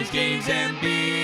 guys, games, and beer.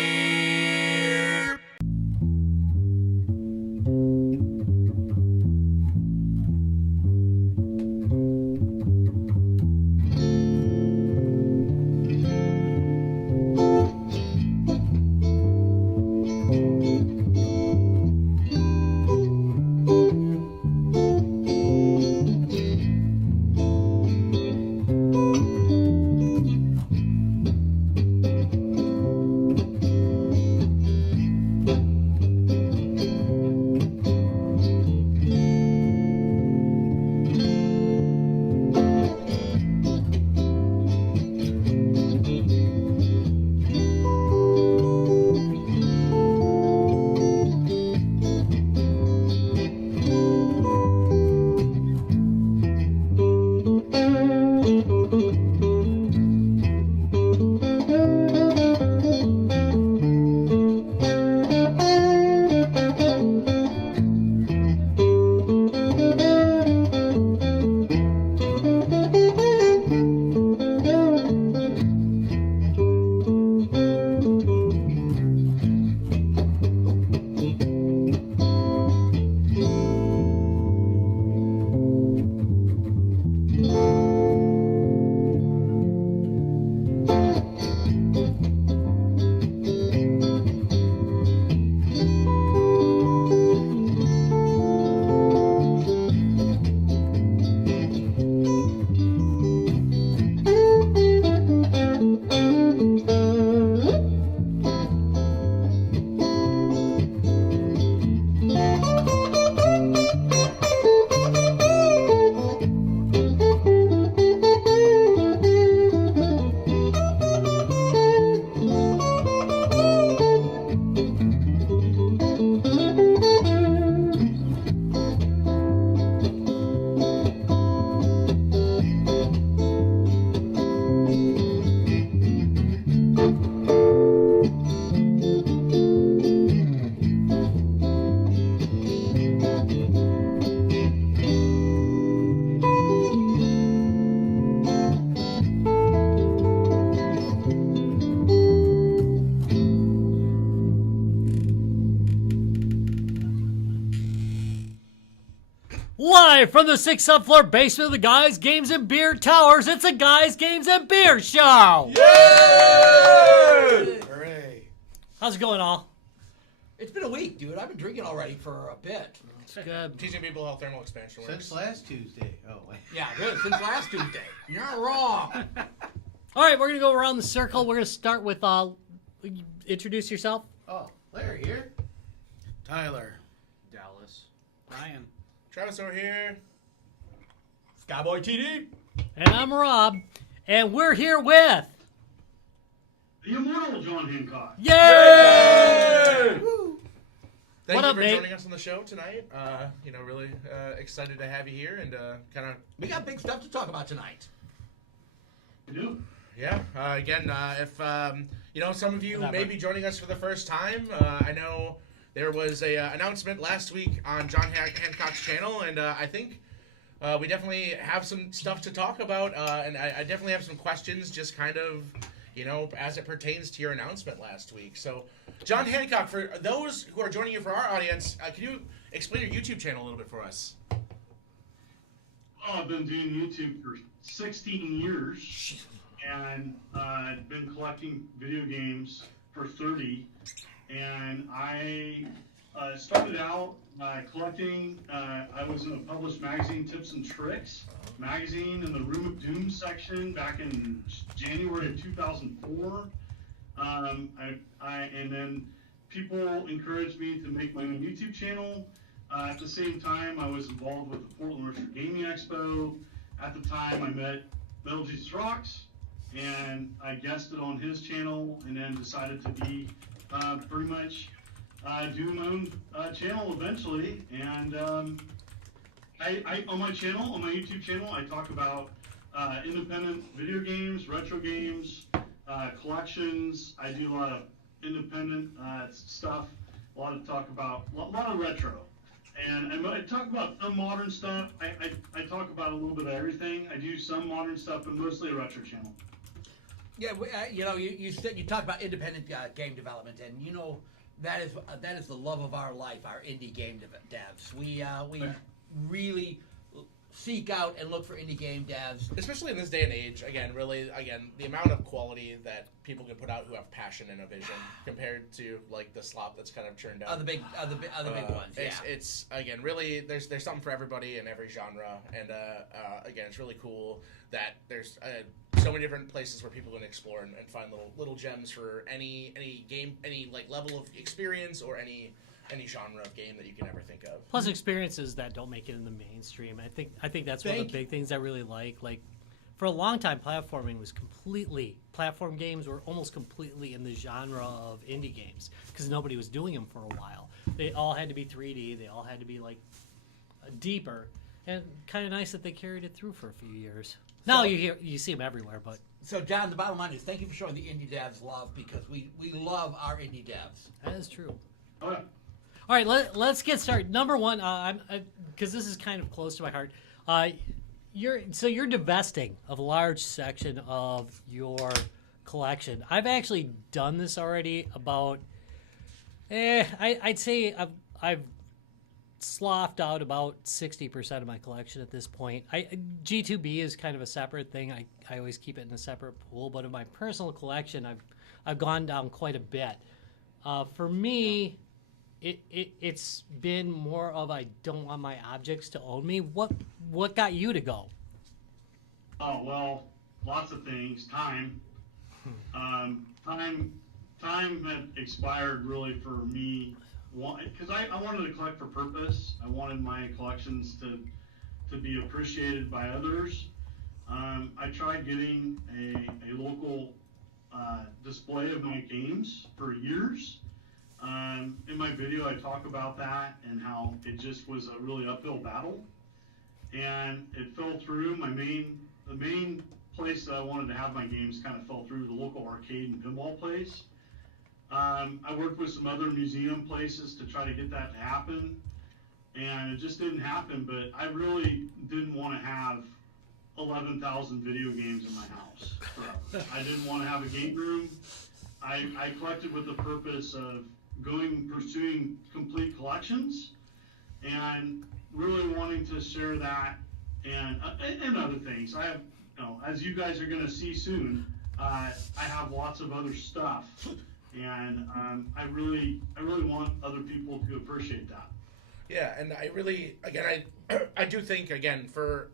Live from the 6th subfloor basement of the Guys, Games, and Beer Towers, it's a Guys, Games, and Beer show! Yay! Hooray. How's it going, all? It's been a week, dude. I've been drinking already for a bit. It's good. Teaching people how thermal expansion works. Since last Tuesday. Oh, wait. Yeah, good. Since last Tuesday. You're not wrong. All right, we're going to go around the circle. We're going to start with, introduce yourself. Oh, Larry here. Tyler. Dallas. Ryan. Travis over here. Skyboy TD. And I'm Rob. And we're here with... The immortal John Hancock. Yay! Thank What you up, for mate? joining us on the show tonight. Really excited to have you here and kind of... We got big stuff to talk about tonight. We do. Yeah, again, if, some of you may be joining us for the first time, I know there was a announcement last week on John Hancock's channel, and I think we definitely have some stuff to talk about, and I definitely have some questions just kind of, as it pertains to your announcement last week. So, John Hancock, for those who are joining you for our audience, can you explain your YouTube channel a little bit for us? Oh, I've been doing YouTube for 16 years, and I've been collecting video games for 30. And I started out collecting. I was in a published magazine, Tips and Tricks magazine, in the Room of Doom section back in January of 2004. And then people encouraged me to make my own YouTube channel. At the same time, I was involved with the Portland Retro Gaming Expo. At the time, I met Metal Jesus Rocks, and I guested on his channel, and then decided to be pretty much do my own channel eventually. And I on my YouTube channel, I talk about independent video games, retro games, collections. I do a lot of independent stuff. A lot of retro. And I talk about some modern stuff. I talk about a little bit of everything. I do some modern stuff, but mostly a retro channel. Yeah, you talk about independent game development, and that is the love of our life, our indie game devs. We really seek out and look for indie game devs. Especially in this day and age, the amount of quality that people can put out who have passion and a vision compared to like the slop that's kind of churned out. Other big ones. Yeah. It's again really there's something for everybody in every genre, and again it's really cool that there's so many different places where people can explore and find little gems for any game, any like level of experience or any genre of game that you can ever think of. Plus experiences that don't make it in the mainstream. I think that's one of the big things I really like. Like for a long time, platform games were almost completely in the genre of indie games because nobody was doing them for a while. They all had to be 3D. They all had to be like deeper, and kind of nice that they carried it through for a few years. Now you see them everywhere, but. So, John, the bottom line is thank you for showing the indie devs love because we love our indie devs. That is true. Oh, yeah. All right, let's get started. Number one, because this is kind of close to my heart. You're divesting of a large section of your collection. I've actually done this already. About, I'd say I've sloughed out about 60% of my collection at this point. G2B is kind of a separate thing. I always keep it in a separate pool, but in my personal collection, I've gone down quite a bit. For me. It's been more of I don't want my objects to own me. What got you to go? Oh, well, lots of things. Time had expired really for me because I wanted to collect for purpose. I wanted my collections to be appreciated by others. I tried getting a local display of my games for years. In my video, I talk about that and how it just was a really uphill battle, and it fell through. The main place that I wanted to have my games kind of fell through, the local arcade and pinball place. I worked with some other museum places to try to get that to happen, and it just didn't happen. But I really didn't want to have 11,000 video games in my house forever. I didn't want to have a game room. I collected with the purpose of pursuing complete collections and really wanting to share that and other things. I have, as you guys are going to see soon, I have lots of other stuff, and I really want other people to appreciate that. Yeah, and I really, again, I do think, again, for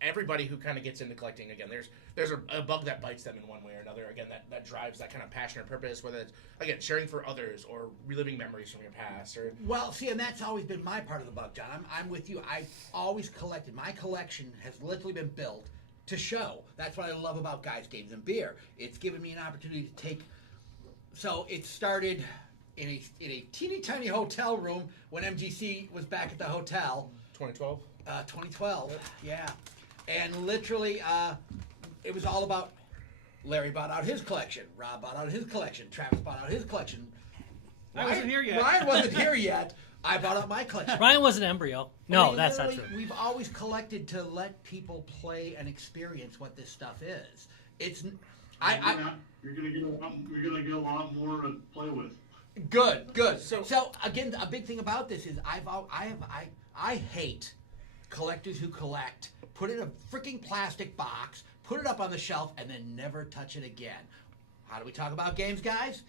everybody who kind of gets into collecting, again, there's a bug that bites them in one way or another. Again, that drives that kind of passion or purpose, whether it's, again, sharing for others or reliving memories from your past. Well, see, and that's always been my part of the bug, John. I'm with you. I've always collected. My collection has literally been built to show. That's what I love about Guys, Games, and Beer. It's given me an opportunity to take. So it started in a teeny tiny hotel room when MGC was back at the hotel. 2012? 2012, Yep. Yeah. And literally, it was all about Larry bought out his collection, Rob bought out his collection, Travis bought out his collection. I wasn't here yet. Ryan wasn't here yet. I bought out my collection. Ryan was an embryo. No, that's not true. We've always collected to let people play and experience what this stuff is. It's You're gonna get a lot more to play with. Good. So again, a big thing about this is I hate collectors who collect, put it in a freaking plastic box, put it up on the shelf, and then never touch it again. How do we talk about games, guys?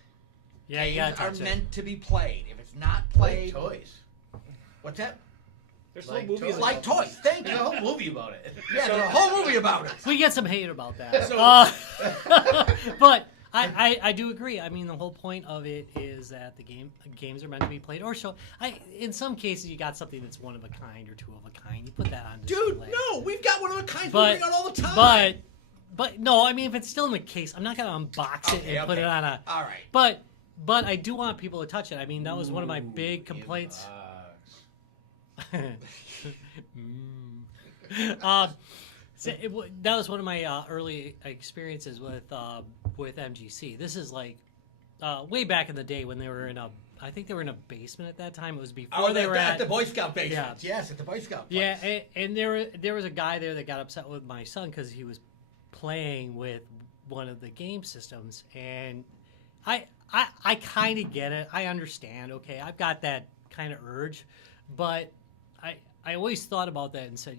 Yeah, games you gotta are touch meant to be played. If it's not played, Like toys. What's that? There's Like whole movies toys. Like toys. Thank There's you. a whole movie about it. Yeah, there's a whole movie about it. We get some hate about that. So- But I do agree. I mean, the whole point of it is that the games are meant to be played or shown. In some cases, you got something that's one of a kind or two of a kind. You put that on display. Dude, no, we've got one of a kind we But bring out all the time. But no, I mean, if it's still in the case, I'm not gonna unbox it and put it on a. All right. But I do want people to touch it. I mean, that was one of my big complaints. That was one of my early experiences with MGC. This is like way back in the day when they were in I think they were in a basement at that time. It was before they were at the Boy Scout basement. Yeah. Yes, at the Boy Scout place. Yeah, and there was a guy there that got upset with my son because he was playing with one of the game systems, and I kind of get it. I understand. Okay, I've got that kind of urge, but I always thought about that and said,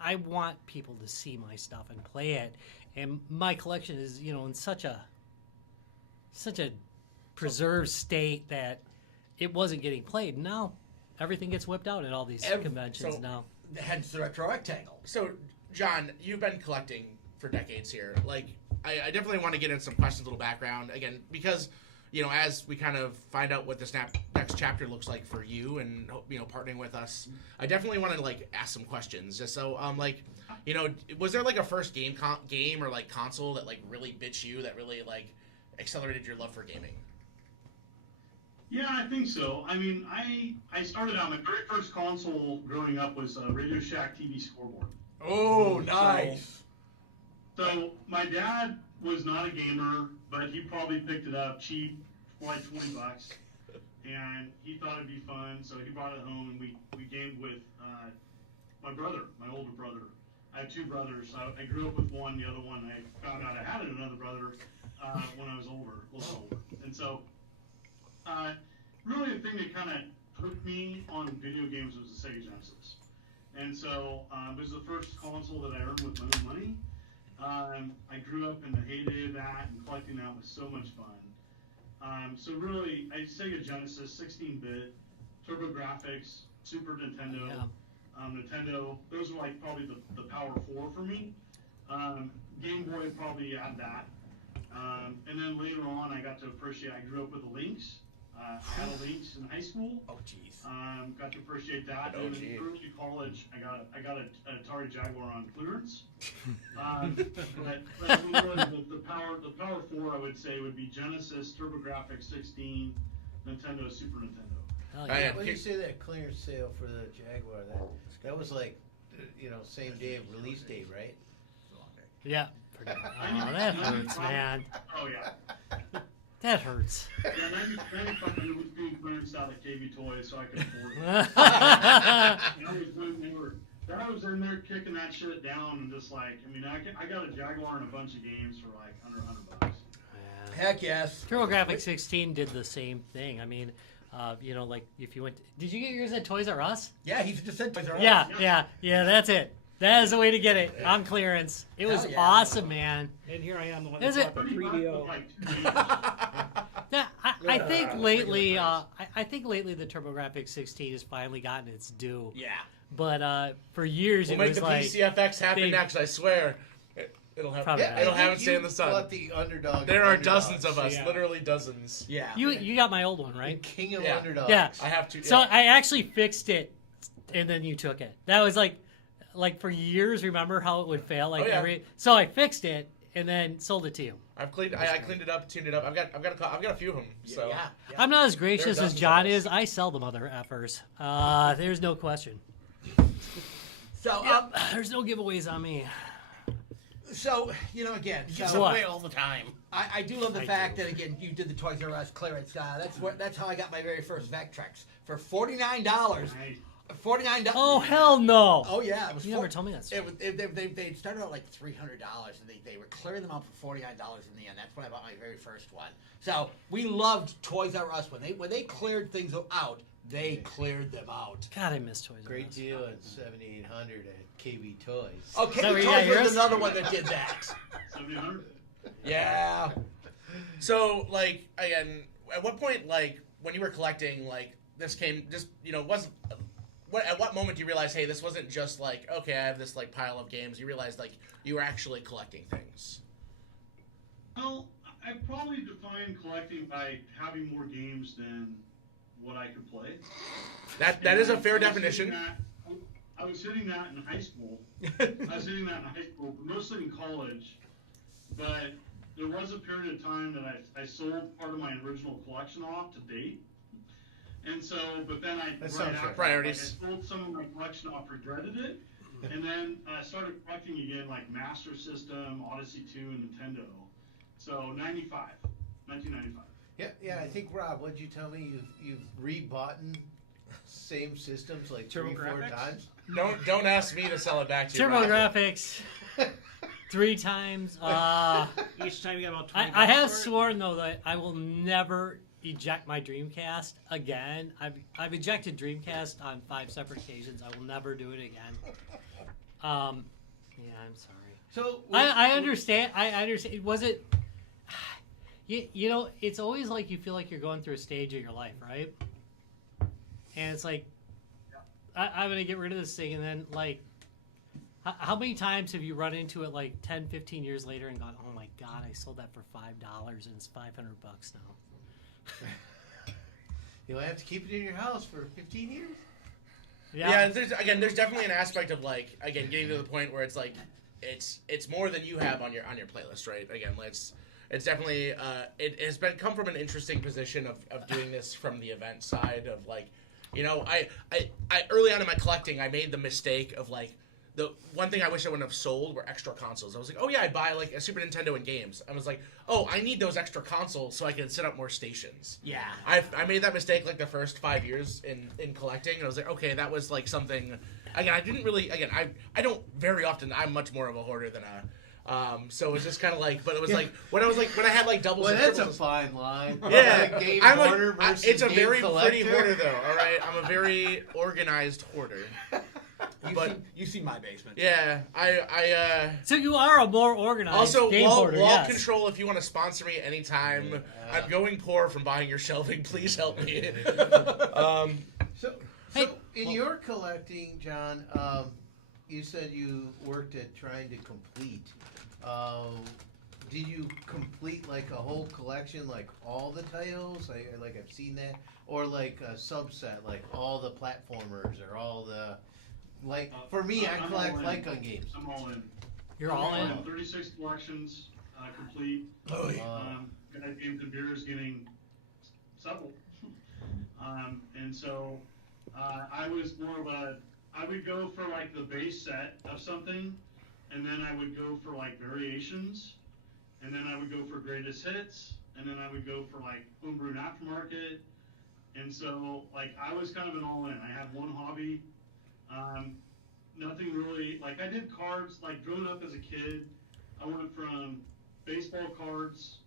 I want people to see my stuff and play it, and my collection is in such a preserved state that it wasn't getting played. Now everything gets whipped out at all these conventions now. Hence the retro rectangle. So, John, you've been collecting for decades here. Like, I definitely want to get into some questions, a little background, again, because, as we kind of find out what this next chapter looks like for you and, partnering with us, I definitely want to, ask some questions. Just so, was there, a first game or, console that, really bit you, that really, accelerated your love for gaming? Yeah, I think so. I mean, I started out, my very first console growing up was a Radio Shack TV scoreboard. Oh, nice. So my dad was not a gamer, but he probably picked it up cheap for like $20. And he thought it'd be fun, so he brought it home, and we gamed with my brother, my older brother. I have two brothers. I grew up with one. The other one, I found out I had another brother when I was older, a little older. And so really the thing that kind of hooked me on video games was the Sega Genesis. And so it was the first console that I earned with my own money. I grew up and hated that, and collecting that was so much fun. So really, Sega Genesis, 16-bit, TurboGrafx, Super Nintendo, Nintendo, those were probably the Power 4 for me. Game Boy probably had that. And then later on, I got to appreciate, I grew up with the Lynx. I had a Lynx in high school. Oh, jeez. Got to appreciate that. And in early college, I got an Atari Jaguar on clearance. But really, the Power 4, I would say, would be Genesis, TurboGrafx 16, Nintendo, Super Nintendo. Hell yeah. When you say that clearance sale for the Jaguar, that was same day of release date, right? Yeah. Oh, that hurts, man. Oh, yeah. That hurts. Yeah, 95 it was being clearanced out at KB Toys, so I could afford it. I was in there kicking that shit down and just I got a Jaguar and a bunch of games for under $100. Heck yes. TurboGrafx 16 did the same thing. I mean, if you went, did you get yours at Toys R Us? Yeah, he just said Toys R Us. Yeah, that's it. That is the way to get it on clearance. It was awesome, man. And here I am, the one Is that it? bought the 3DO. Yeah, I think lately, the TurboGrafx 16 has finally gotten its due. Yeah. But for years We'll it make was the like PCFX happen next, I swear. It'll have Probably it'll not. have its day in the sun. The underdog. There are dozens of us, Yeah. literally dozens. Yeah. you got my old one, right? King of Yeah. underdogs. Yeah. I have to. So yeah. I actually fixed it, and then you took it. That was like for years. Remember how it would fail? So I fixed it and then sold it to you. I cleaned it up, tuned it up. I've got a few of them. So Yeah. I'm not as gracious There are as dozens John of us. is. I sell the mother effers. There's no question. So, There's no giveaways on me. again, So what? all the time. I do love the I fact do. that, again, you did the Toys R Us clearance. That's how I got my very first Vectrex for $49. Nice. $49. Oh hell no! Oh yeah, it was. You never told me that story. They started out like $300, and they were clearing them out for $49 in the end. That's when I bought my very first one. So we loved Toys R Us when they cleared things out. They cleared them out. God, I miss Toys R Us. Great deal at 7,800 at KB Toys. Okay, Is that where you got Toys was yours? another one that did that. 700. Yeah. So again, at what point when you were collecting this came just wasn't. At what moment do you realize, hey, this wasn't just okay, I have this pile of games? You realized you were actually collecting things. Well, I probably define collecting by having more games than what I could play. That is a fair definition. I was hitting that in high school. Mostly in college. But there was a period of time that I sold part of my original collection off to date. And so, but then Priorities. I sold some of my collection off, regretted it, and then I started collecting again, Master System, Odyssey 2, and Nintendo. So 1995. Yeah. I think Rob, what'd you tell me? You've rebought same systems 3-4 TurboGrafx? times. Don't ask me to sell it back to you. Rob. TurboGrafx. 3 times. Each time you got about 20 I have bucks for it? sworn though that I will never eject my Dreamcast again. I've ejected Dreamcast on 5 separate occasions. I will never do it again. Yeah, I'm sorry. So I understand. I understand. Was it? You know, it's always like you feel like you're going through a stage of your life, right? And it's like, I'm going to get rid of this thing. And then, like, how many times have you run into it, like, 10, 15 years later and gone, oh, my God, I sold that for $5 and it's $500 now. You'll have to keep it in your house for 15 years? Yeah, there's definitely an aspect of, like, again, getting to the point where it's, like, it's more than you have on your playlist, right? Again, it's definitely it has come from an interesting position of doing this from the event side of, like, you know, I early on in my collecting I made the mistake of, like, the one thing I wish I wouldn't have sold were extra consoles. I was like, oh yeah, I'd buy like a Super Nintendo and games. I was like, oh, I need those extra consoles so I can set up more stations. Yeah. I made that mistake like the first 5 years in collecting, and I was like, okay, that was like something. Again, I didn't really. Again, I don't very often. I'm much more of a hoarder than a. So it was just kind of like, but it was like when I had like doubles. Well, and that's a triples. fine line. Yeah, Game I'm hoarder versus it's a game very collector. pretty hoarder though. All right, I'm a very organized hoarder. You see my basement. Yeah, So you are a more organized also game hoarder, wall yes. control. If you want to sponsor me anytime, Yeah. I'm going poor from buying your shelving. Please help me. So Hey. in your collecting, John, you said you worked at trying to complete. Did you complete like a whole collection, like all the titles? Like I've seen that, or like a subset, like all the platformers or all the like. For me, I I'm collect all in. like on games. I'm all in. You're all in. 36 collections complete. Oh, yeah. Guys Games and Beer is getting several. And so I was more of I would go for like the base set of something, and then I would go for like variations, and then I would go for greatest hits, and then I would go for like homebrew and aftermarket. And so like I was kind of an all in. I had one hobby. Nothing really, like I did cards, like growing up as a kid, I went from baseball cards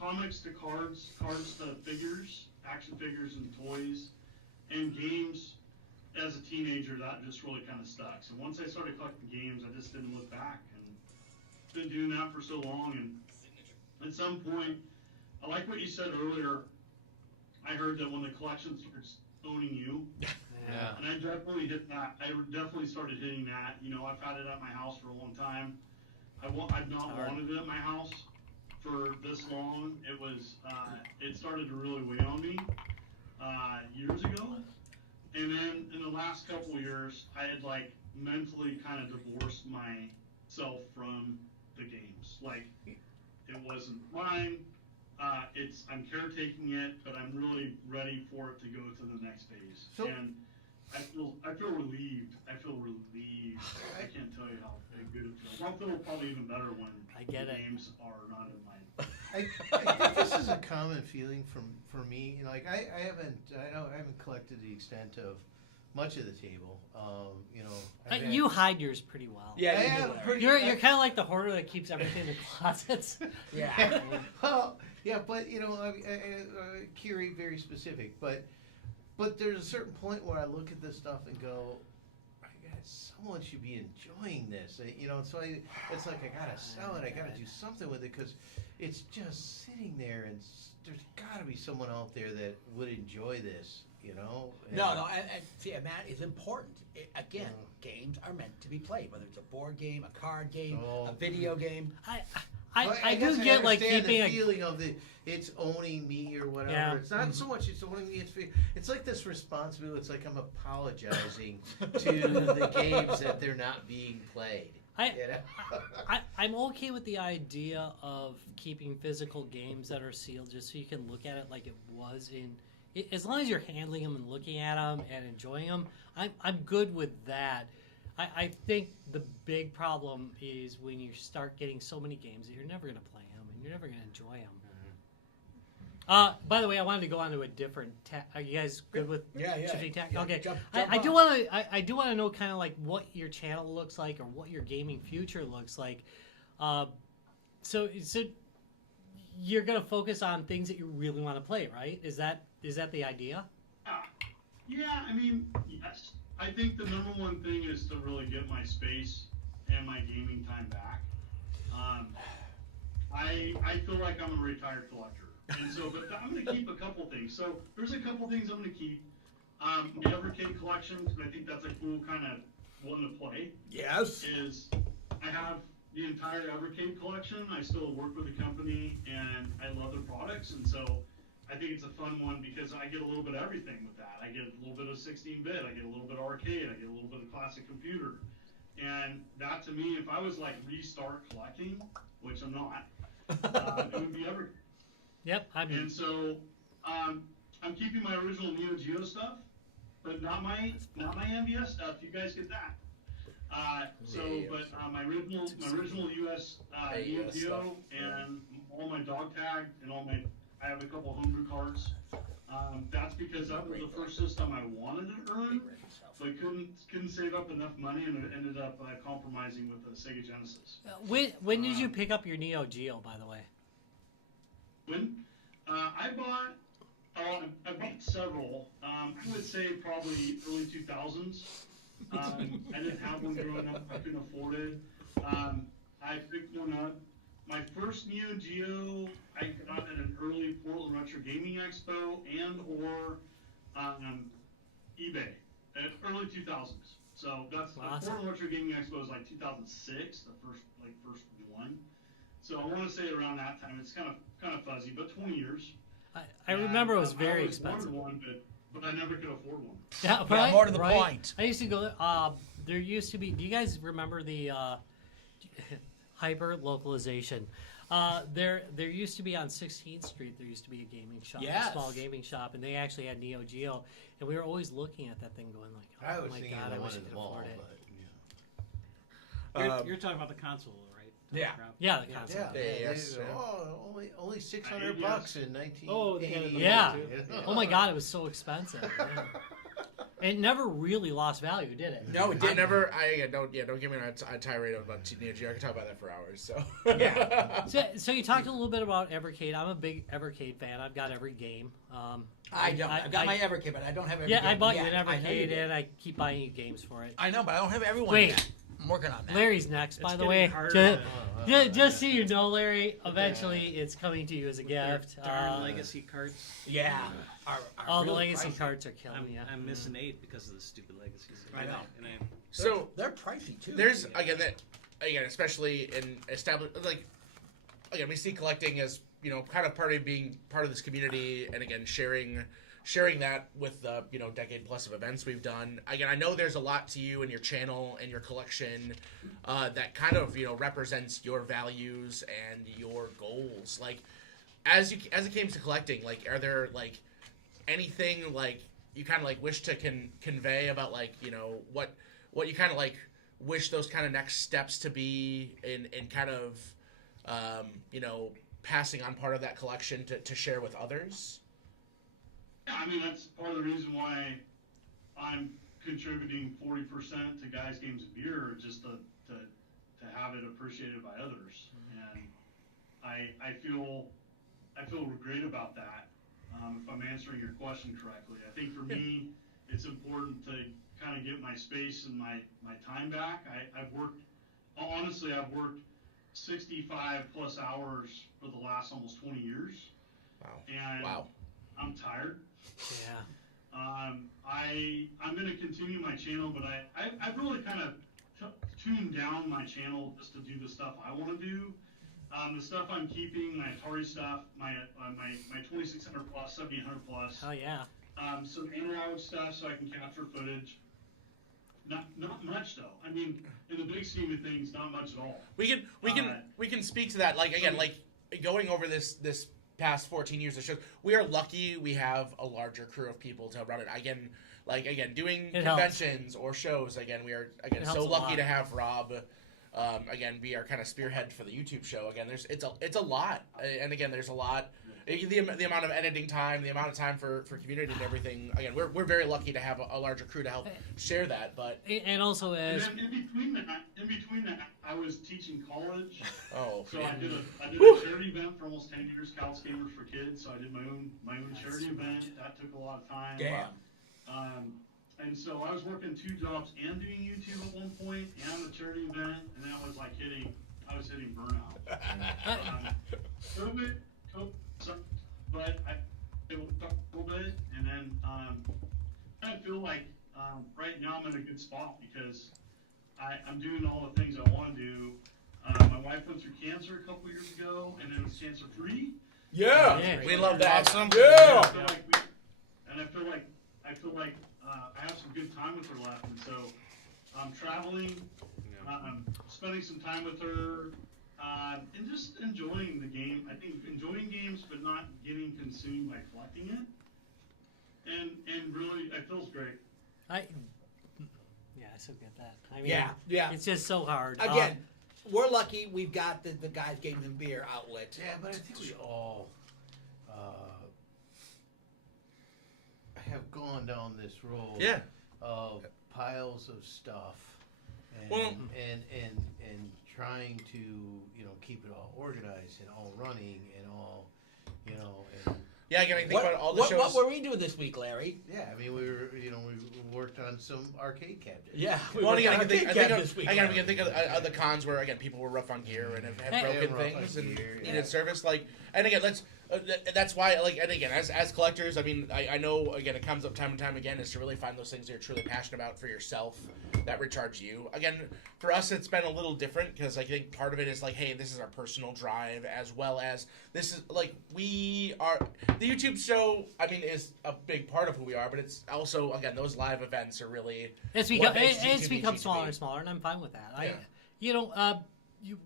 comics to cards to figures, action figures and toys, and games. As a teenager, that just really kind of stuck. So once I started collecting games, I just didn't look back, and been doing that for so long. And at some point, I like what you said earlier. I heard that when the collection starts owning you, Yeah. and I definitely hit that. I definitely started hitting that. You know, I've had it at my house for a long time. I've not wanted it at my house for this long. It was, it started to really weigh on me years ago. And then in the last couple years, I had like mentally kind of divorced myself from the games. Like, it wasn't mine. I'm caretaking it, but I'm really ready for it to go to the next phase. So- And I feel relieved. I feel relieved. I can't tell you how good it feels. I'll feel probably even better when I get the it. games are not in my. I think this is a common feeling for me. You know, like I haven't collected the extent of much of the table. You know, I've had- You hide yours pretty well. Yeah, I you have do it. pretty- You're kind of like the hoarder that keeps everything in the closets. Yeah. Well, yeah, but you know, Kiri, very specific. But there's a certain point where I look at this stuff and go, I guess someone should be enjoying this. You know, so it's like I gotta sell it. I gotta do something with it because it's just sitting there, and there's gotta be someone out there that would enjoy this. You know? No, and see, and that is important. Again, games are meant to be played, whether it's a board game, a card game, Oh. a video game. I guess do get like understand keeping the a. feeling of it's owning me or whatever. Yeah. It's not so much it's owning me. It's like this responsibility. It's like I'm apologizing to the games that they're not being played. You know? I'm okay with the idea of keeping physical games that are sealed just so you can look at it like it was in. As long as you're handling them and looking at them and enjoying them, I'm good with that. I think the big problem is when you start getting so many games that you're never going to play them and you're never going to enjoy them. By the way, I wanted to go on to a different tack. Are you guys good with shifting tack? Yeah, Okay. jump I do on. want to. I do want to know kind of like what your channel looks like or what your gaming future looks like. So you're gonna focus on things that you really want to play, right? Is that the idea? Yeah, I mean, yes. I think the number one thing is to really get my space and my gaming time back. I feel like I'm a retired collector, and so, but I'm going to keep a couple things. So there's a couple things I'm going to keep. My Evercade collection, because I think that's a cool kind of one to play. Yes. Is I have the entire Evercade collection. I still work with the company, and I love their products, and so I think it's a fun one because I get a little bit of everything with that. I get a little bit of 16-bit, I get a little bit of arcade, I get a little bit of classic computer. And that to me, if I was like restart collecting, which I'm not, it would be Evercade. Yep. And so I'm keeping my original Neo Geo stuff, but not my MVS stuff. You guys get that. My original US Neo Geo and all my dog tag and I have a couple homebrew cards. That's because that was the first system I wanted to earn, but couldn't save up enough money, and it ended up compromising with the Sega Genesis. When did you pick up your Neo Geo, by the way? When I bought several. I would say probably early 2000s. I didn't have one growing up. I couldn't afford it. I picked one up. My first Neo Geo I got at an early Portland Retro Gaming Expo or eBay at early 2000s. So that's awesome. Portland Retro Gaming Expo was like 2006, the first one. So I want to say around that time. It's kind of fuzzy, but 20 years. I remember it was very I expensive. wanted one, but I never could afford one. Yeah, Yeah, more to the point. I used to go. There used to be. Do you guys remember the hyper localization? There used to be on 16th Street. There used to be a gaming shop, Yes. a small gaming shop, and they actually had Neo Geo, and we were always looking at that thing, going like, I "Oh was my thinking god, the I one wish I in could the mall, afford it." but You're talking about the console, right? Yeah. Yeah, the console. Yes, yeah. Only $600 in 19. Oh, they had it in the Yeah. mall, too. Oh my god, it was so expensive. Yeah. It never really lost value, did it? No, it I didn't. never. Don't give me a tirade about Neo Geo. I can talk about that for hours. So Yeah. So you talked a little bit about Evercade. I'm a big Evercade fan. I've got every game. I don't. I've got my Evercade, but I don't have every Yeah, game I bought yet. you an I know you Evercade, did. and I keep buying you games for it. I know, but I don't have everyone Wait. yet. I'm working on that. Larry's next, by It's the getting way. harder. Just so you know, Larry, eventually it's coming to you as a gift. Darn legacy cards. Yeah. All the really legacy pricey. cards are killing you. I'm missing 8 because of the stupid legacies. I know. And so They're pricey too. there's especially in established we see collecting as kind of part of being part of this community, and again sharing that with the decade plus of events we've done. Again, I know there's a lot to you and your channel and your collection that kind of represents your values and your goals. Like as it came to collecting, like are there like anything like you kind of like wish to convey about like what you kind of like wish those kind of next steps to be in kind of passing on part of that collection to share with others? Yeah, I mean, that's part of the reason why I'm contributing 40% to Guys, Games, and Beer, just to have it appreciated by others. And I feel great about that, if I'm answering your question correctly. I think for me, it's important to kind of get my space and my time back. I've worked 65 plus hours for the last almost 20 years. Wow. And Wow. I'm tired. Yeah. I'm going to continue my channel, but I've really kind of tuned down my channel just to do the stuff I want to do. The stuff I'm keeping, my Atari stuff, my 2600 plus, 7800 plus. Oh yeah. Some analog stuff so I can capture footage. Not much though. I mean, in the big scheme of things, not much at all. We can speak to that. Like again, like going over this past 14 years of shows, we are lucky we have a larger crew of people to run it. Again, doing It conventions or shows. Again, we are It so helps a lucky lot. to have Rob. Again, be our kind of spearhead for the YouTube show. Again, it's a lot, and again, there's a lot the amount of editing time, the amount of time for community and everything. Again, we're very lucky to have a larger crew to help share that. But and also as And then in between that, I was teaching college. oh, So yeah. I did a charity event for almost 10 years, Callous Gamers for Kids. So I did my own charity event. That took a lot of time. Damn. And so I was working 2 jobs and doing YouTube at one point and the charity event, and that was like I was hitting burnout. COVID, but it was tough a little bit, and then I feel like right now I'm in a good spot because I'm doing all the things I want to do. My wife went through cancer a couple years ago, and then was cancer free. Yeah. Yeah. We love that. Awesome. I Yeah. feel like I have some good time with her left, and so I'm traveling, spending some time with her, and just enjoying the game. I think enjoying games, but not getting consumed by collecting it. And really, it feels great. I still get that. I mean, Yeah. it's just so hard. Again, we're lucky we've got the Guys, Games, and Beer outlet. Yeah, but I think we all have gone down this road Yeah. of piles of stuff and, Well- and trying to, keep it all organized and all running and all, and Yeah, again, I think about all the What shows. were we doing this week, Larry? yeah, I mean, we worked on some arcade cabinets. Yeah. Well, again, I can think this week. of the cons where again people were rough on gear and have broken rough on things and gear, yeah. needed service. Like, and again, that's why and again as collectors, I mean, I know again it comes up time and time again is to really find those things that you're truly passionate about for yourself that recharge you. Again, for us it's been a little different because I think part of it is like, hey, this is our personal drive as well as this is like we are the YouTube show. I mean, is a big part of who we are, but it's also again those live events are really it's what become makes it's G2B become G2B. smaller and smaller, and I'm fine with that. Yeah.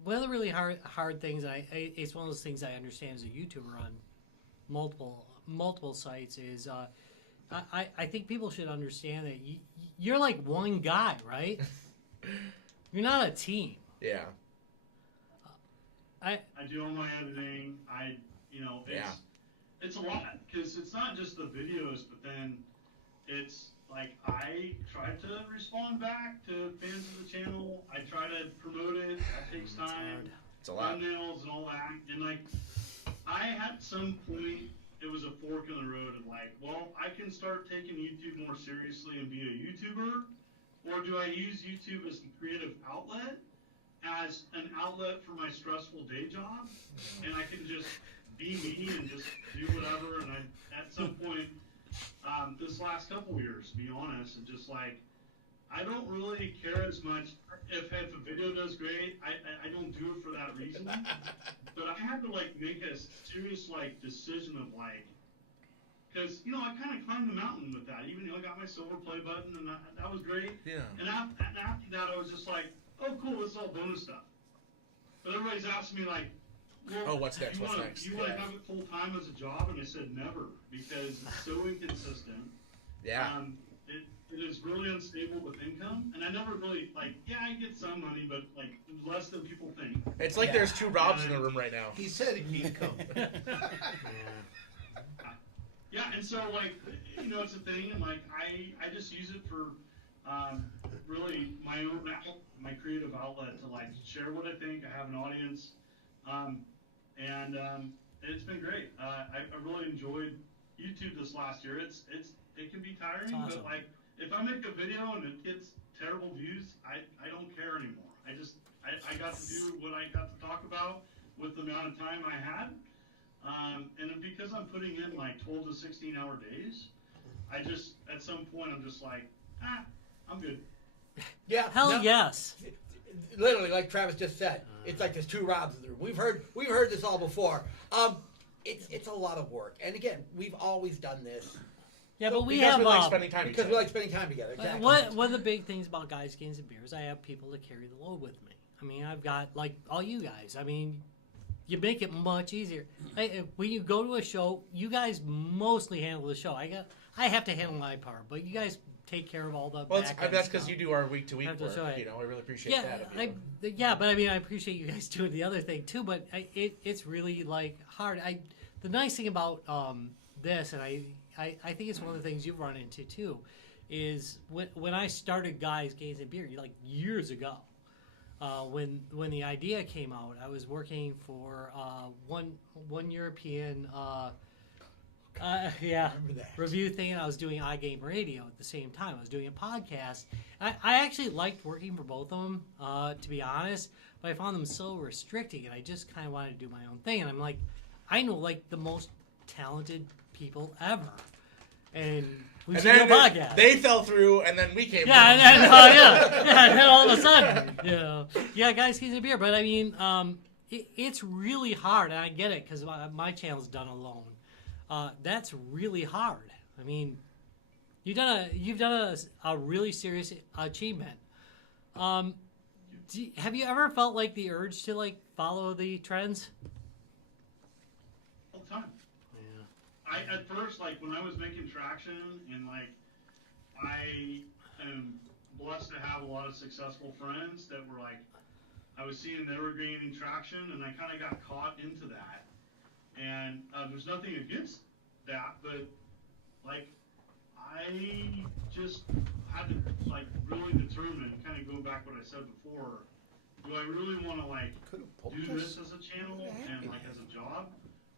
One of the really hard things, it's one of those things I understand as a YouTuber on multiple sites is I think people should understand that you're like one guy, right? You're not a team. yeah. I do all my editing. It's a lot because it's not just the videos, but then it's like I try to respond back to fans of the channel. I try to promote it. That takes time. It's a lot. Thumbnails and all that. And like, I at some point it was a fork in the road of like, well, I can start taking YouTube more seriously and be a YouTuber, or do I use YouTube as a creative outlet, as an outlet for my stressful day job, and I can just be me and just do whatever. And at some point, this last couple years, to be honest, and just like, I don't really care as much if a video does great. I don't do it for that reason. But I had to like make a serious like decision of like, because I kind of climbed the mountain with that. Even I got my silver play button, and that was great. Yeah. And after that, I was just like, oh cool, this is all bonus stuff. But everybody's asking me like, well, Oh, what's next? You What's wanna, next? You want to Yeah. have it full time as a job? And I said never, because it's so inconsistent. Yeah. It is really unstable with income, and I never really I get some money, but like less than people think. It's like there's 2 Robs in the room right now. He said it can't come. Yeah, and so it's a thing, and like I just use it for really my creative outlet to like share what I think. I have an audience, and it's been great. I really enjoyed YouTube this last year. It can be tiring, Awesome. but like if I make a video and it gets terrible views, I don't care anymore. I got to do what I got to talk about with the amount of time I had. And because I'm putting in like 12 to 16 hour days, I just, at some point, I'm just like, I'm good. Yeah. Hell no, yes. Literally, like Travis just said, it's like there's 2 Robs in the room. We've heard this all before. It's a lot of work, and again, we've always done this. Yeah, but we Because have we like spending time Because we together. like spending time together. Exactly. one of the big things about Guys, Games, and Beers, I have people to carry the load with me. I mean, I've got like all you guys. I mean, you make it much easier. When you go to a show, you guys mostly handle the show. I have to handle my part, but you guys take care of all the. Well, back-end that's because stuff. you do our week-to-week Have to work. show it. I really appreciate that. of you. But I mean, I appreciate you guys doing the other thing too. But it's really like hard. the nice thing about this, and I think it's one of the things you've run into too, is when I started Guys, Games, and Beer, like years ago, when the idea came out, I was working for one European review thing, and I was doing iGame Radio at the same time. I was doing a podcast. I actually liked working for both of them, to be honest, but I found them so restricting, and I just kind of wanted to do my own thing. And I'm like, I know like the most talented people ever, and we should do a podcast. They fell through, and then we came. Yeah, and then all of a sudden, Guys, Games, and Beer. But I mean, it's really hard, and I get it because my channel's done alone. That's really hard. I mean, you've done a really serious achievement. Have you ever felt like the urge to like follow the trends? All the time. Yeah. At first, like when I was making traction, and like I am blessed to have a lot of successful friends that were like, I was seeing they were gaining traction, and I kind of got caught into that. And there's nothing against that, but like I just had to like really determine, kind of go back what I said before. Do I really want to like do this as a channel and like as a job,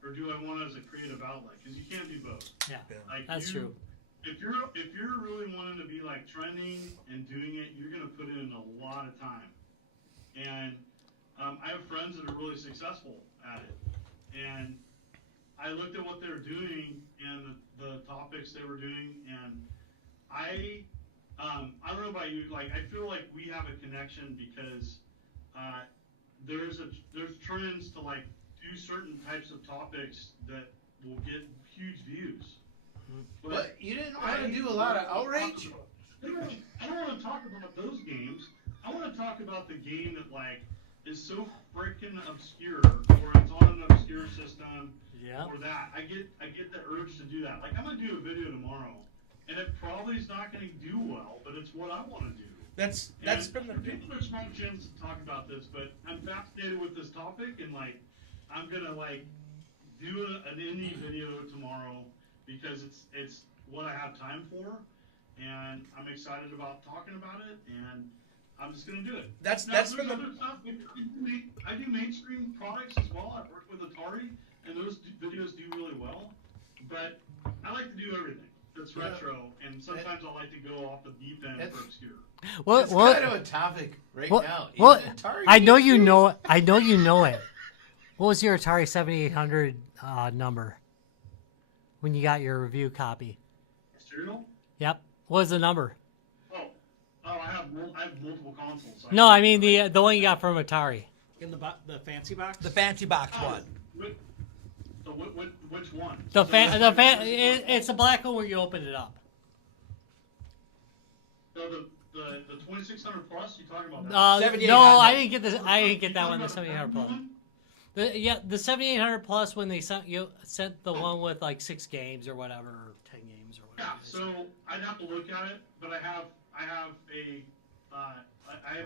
or do I want it as a creative outlet? Because you can't do both. Yeah, like that's true. If you're really wanting to be like trending and doing it, you're gonna put in a lot of time. And I have friends that are really successful at it, and I looked at what they were doing and the topics they were doing, and I don't know about you, like I feel like we have a connection because there's trends to like do certain types of topics that will get huge views. But you didn't want to do a lot of outrage? I don't want to talk about those games. I want to talk about the game that like is so freaking obscure, or it's on an obscure system. Yeah. Or that. I get the urge to do that. Like I'm gonna do a video tomorrow, and it probably is not gonna do well, but it's what I want to do. That's been the people are smart chance to talk about this, but I'm fascinated with this topic, and like I'm gonna like do an indie video tomorrow because it's what I have time for, and I'm excited about talking about it, and I'm just gonna do it. That's been other stuff. I do mainstream products as well. I work with Atari, and those videos do really well. But I like to do everything that's retro, and sometimes I like to go off the deep end for obscure. That's kind of a topic right now. Well, Atari I know you know it. I know you know it. What was your Atari 7800 number when you got your review copy? Serial? Yep. What was the number? I have multiple consoles. No, I mean the one you got from Atari. In the fancy box? The fancy box one. Which one? It's the black one where you open it up. So the 2600 plus. You talking about that? No, I didn't get this. I didn't get that one. The 7800 plus. The 7800 plus when they sent the one with like 6 games or whatever, or 10 games or whatever. Yeah. So I'd have to look at it, but I have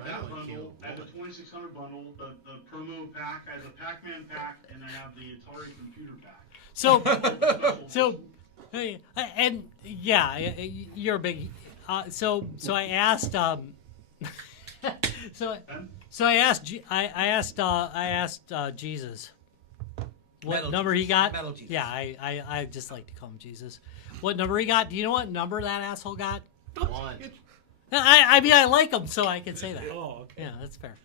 that bundle. I have the 2600 bundle, the promo pack. I have the Pac-Man pack, and I have the Atari computer pack. And yeah, you're a big. So I asked. I asked Jesus what Metal number Jesus. he got. Metal Jesus. Yeah, I just like to call him Jesus. What number he got? Do you know what number that asshole got? 1. I mean, I like him, so I can say that. Oh, okay. Yeah, that's fair.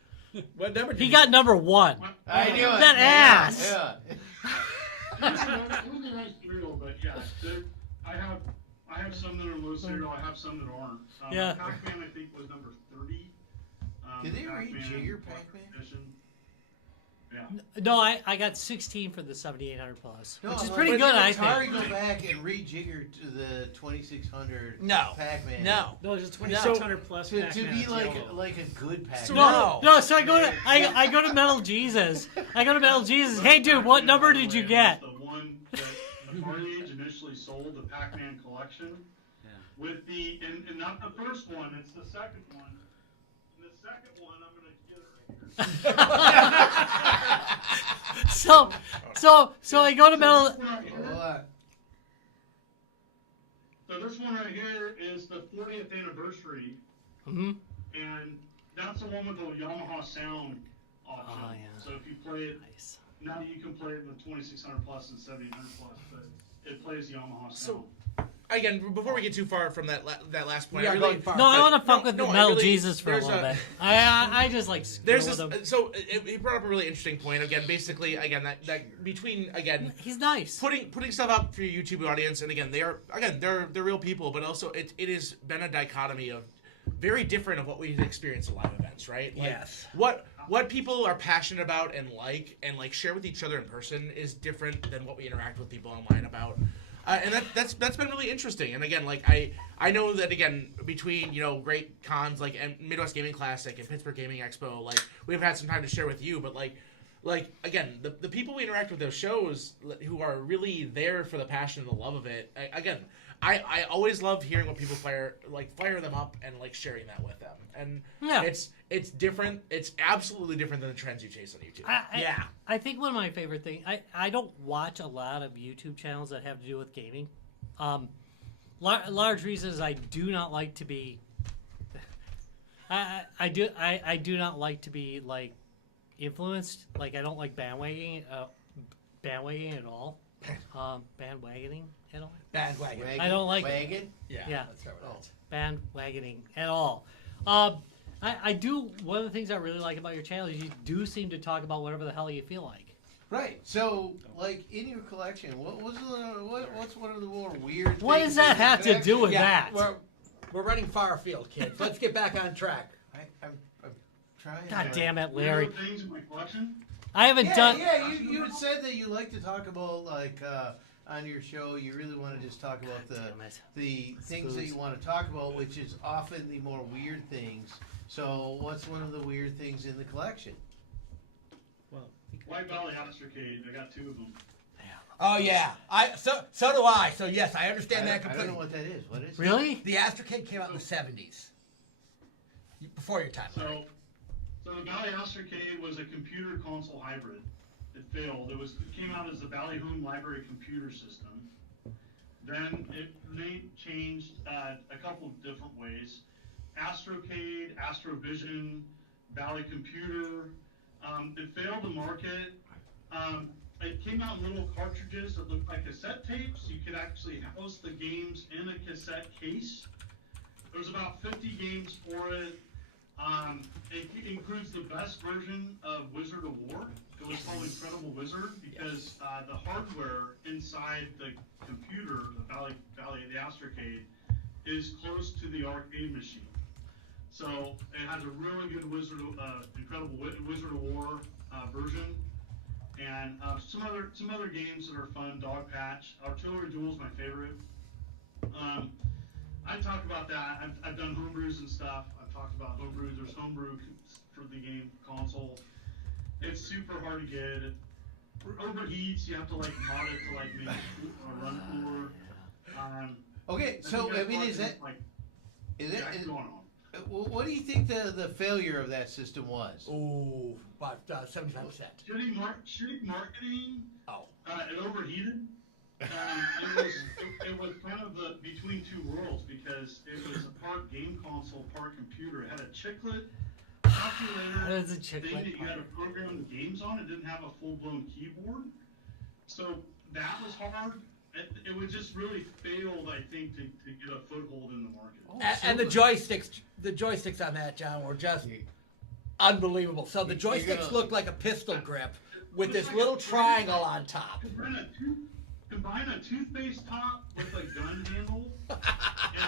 What number? He got number 1. I knew it. That ass. Yeah. It was a nice cereal, but yeah, I have some that are low cereal. I have some that aren't. Yeah. Pac-Man, I think, was number 30. Did they Pac-Man rejigger Pac-Man? edition. Yeah. No, I got 16 for the 7800 plus, No, which is like, pretty did good, I Atari think. go back and rejigger to the 2600 No. Pac-Man? No. No, there's a 2600 plus To Pac-Man. be It's like yellow. a good Pac-Man. No, so I go to Metal Jesus. I go to Metal Jesus. Hey, dude, what number did you get? The one that Atari Age initially sold, the Pac-Man collection. Yeah. With the and not the first one, it's the second one. And the second one, I'm gonna get it right So I go to metal. So this one right here is the 40th anniversary, Mm-hmm. and that's the one with the Yamaha sound option. Oh, yeah. So if you play it, Nice. now you can play it with 2600 plus and 1700 plus, but it plays Yamaha sound. Again, before we get too far from that last point, We are going far. No, I want to fuck No, with no, the I metal really- Jesus for a there's little a- bit. I just like there's screw this. with him. So he brought up a really interesting point. Again, basically, that between He's nice. putting stuff up for your YouTube audience, and again, they're real people, but also it has been a dichotomy of very different of what we experience at live events, right? Like, Yes. What people are passionate about and share with each other in person is different than what we interact with people online about. And that's been really interesting. And again, like I know that again between great cons like Midwest Gaming Classic and Pittsburgh Gaming Expo, like we've had some time to share with you. But like again, the people we interact with those shows who are really there for the passion and the love of it. Again, I always love hearing what people fire them up and sharing that with them. And Yeah. it's different. It's absolutely different than the trends you chase on YouTube. I think one of my favorite things. I don't watch a lot of YouTube channels that have to do with gaming. Large reason is I do not like to be. I do not like to be influenced. Like I don't like bandwagoning at all. Bandwagoning at all. Bandwagon. I don't like it. Wagon? Yeah. Let's start with that. Bandwagoning at all. I do. One of the things I really like about your channel is you do seem to talk about whatever the hell you feel like. Right. So, in your collection, what's one of the more weird things? What does that in the have to do with Yeah, that? we're running far afield, kids. Let's get back on track. I'm trying. God damn it, Weird Larry! things in my collection. I haven't Yeah, done. you had said that you like to talk about on your show. You really want to just talk about Damn it. the things that you want to talk about, which is often the more weird things. So, what's one of the weird things in the collection? White Valley Astrocade, I got 2 of them. Oh yeah, so do I. So yes, I understand that I don't completely. know what that is. What is it? Really? The Astrocade came out in the 70s, before your time. So the Valley Astrocade was a computer console hybrid. It failed. It came out as the Ballyhoon Library Computer System. Then it changed a couple of different ways. Astrocade, Astrovision, Valley Computer. It failed to market. It came out in little cartridges that looked like cassette tapes. You could actually house the games in a cassette case. There was about 50 games for it. It includes the best version of Wizard of War. It was called Incredible Wizard because the hardware inside the computer, the Astrocade, is close to the arcade machine. So it has a really good Incredible Wizard of War version, and some other games that are fun. Dog Patch, Artillery Duel is my favorite. I talk about that. I've done homebrews and stuff. I've talked about homebrews. There's homebrew for the game console. It's super hard to get. It overheats. You have to mod it to make it run cooler. Okay, so I mean, is it? Going on? What do you think the failure of that system was? Ooh, about 75%. Shitty marketing. Oh. It overheated. It was kind of the between two worlds because it was a part game console, part computer. It had a chiclet calculator That is a thing chiclet that you had to part. program the games on. It didn't have a full-blown keyboard, so that was hard. It was just really failed, I think, to get a foothold in the market. And the joysticks on that, John, were just unbelievable. So the joysticks looked like a pistol grip with this little triangle on top. Combine a toothpaste top with a gun handle and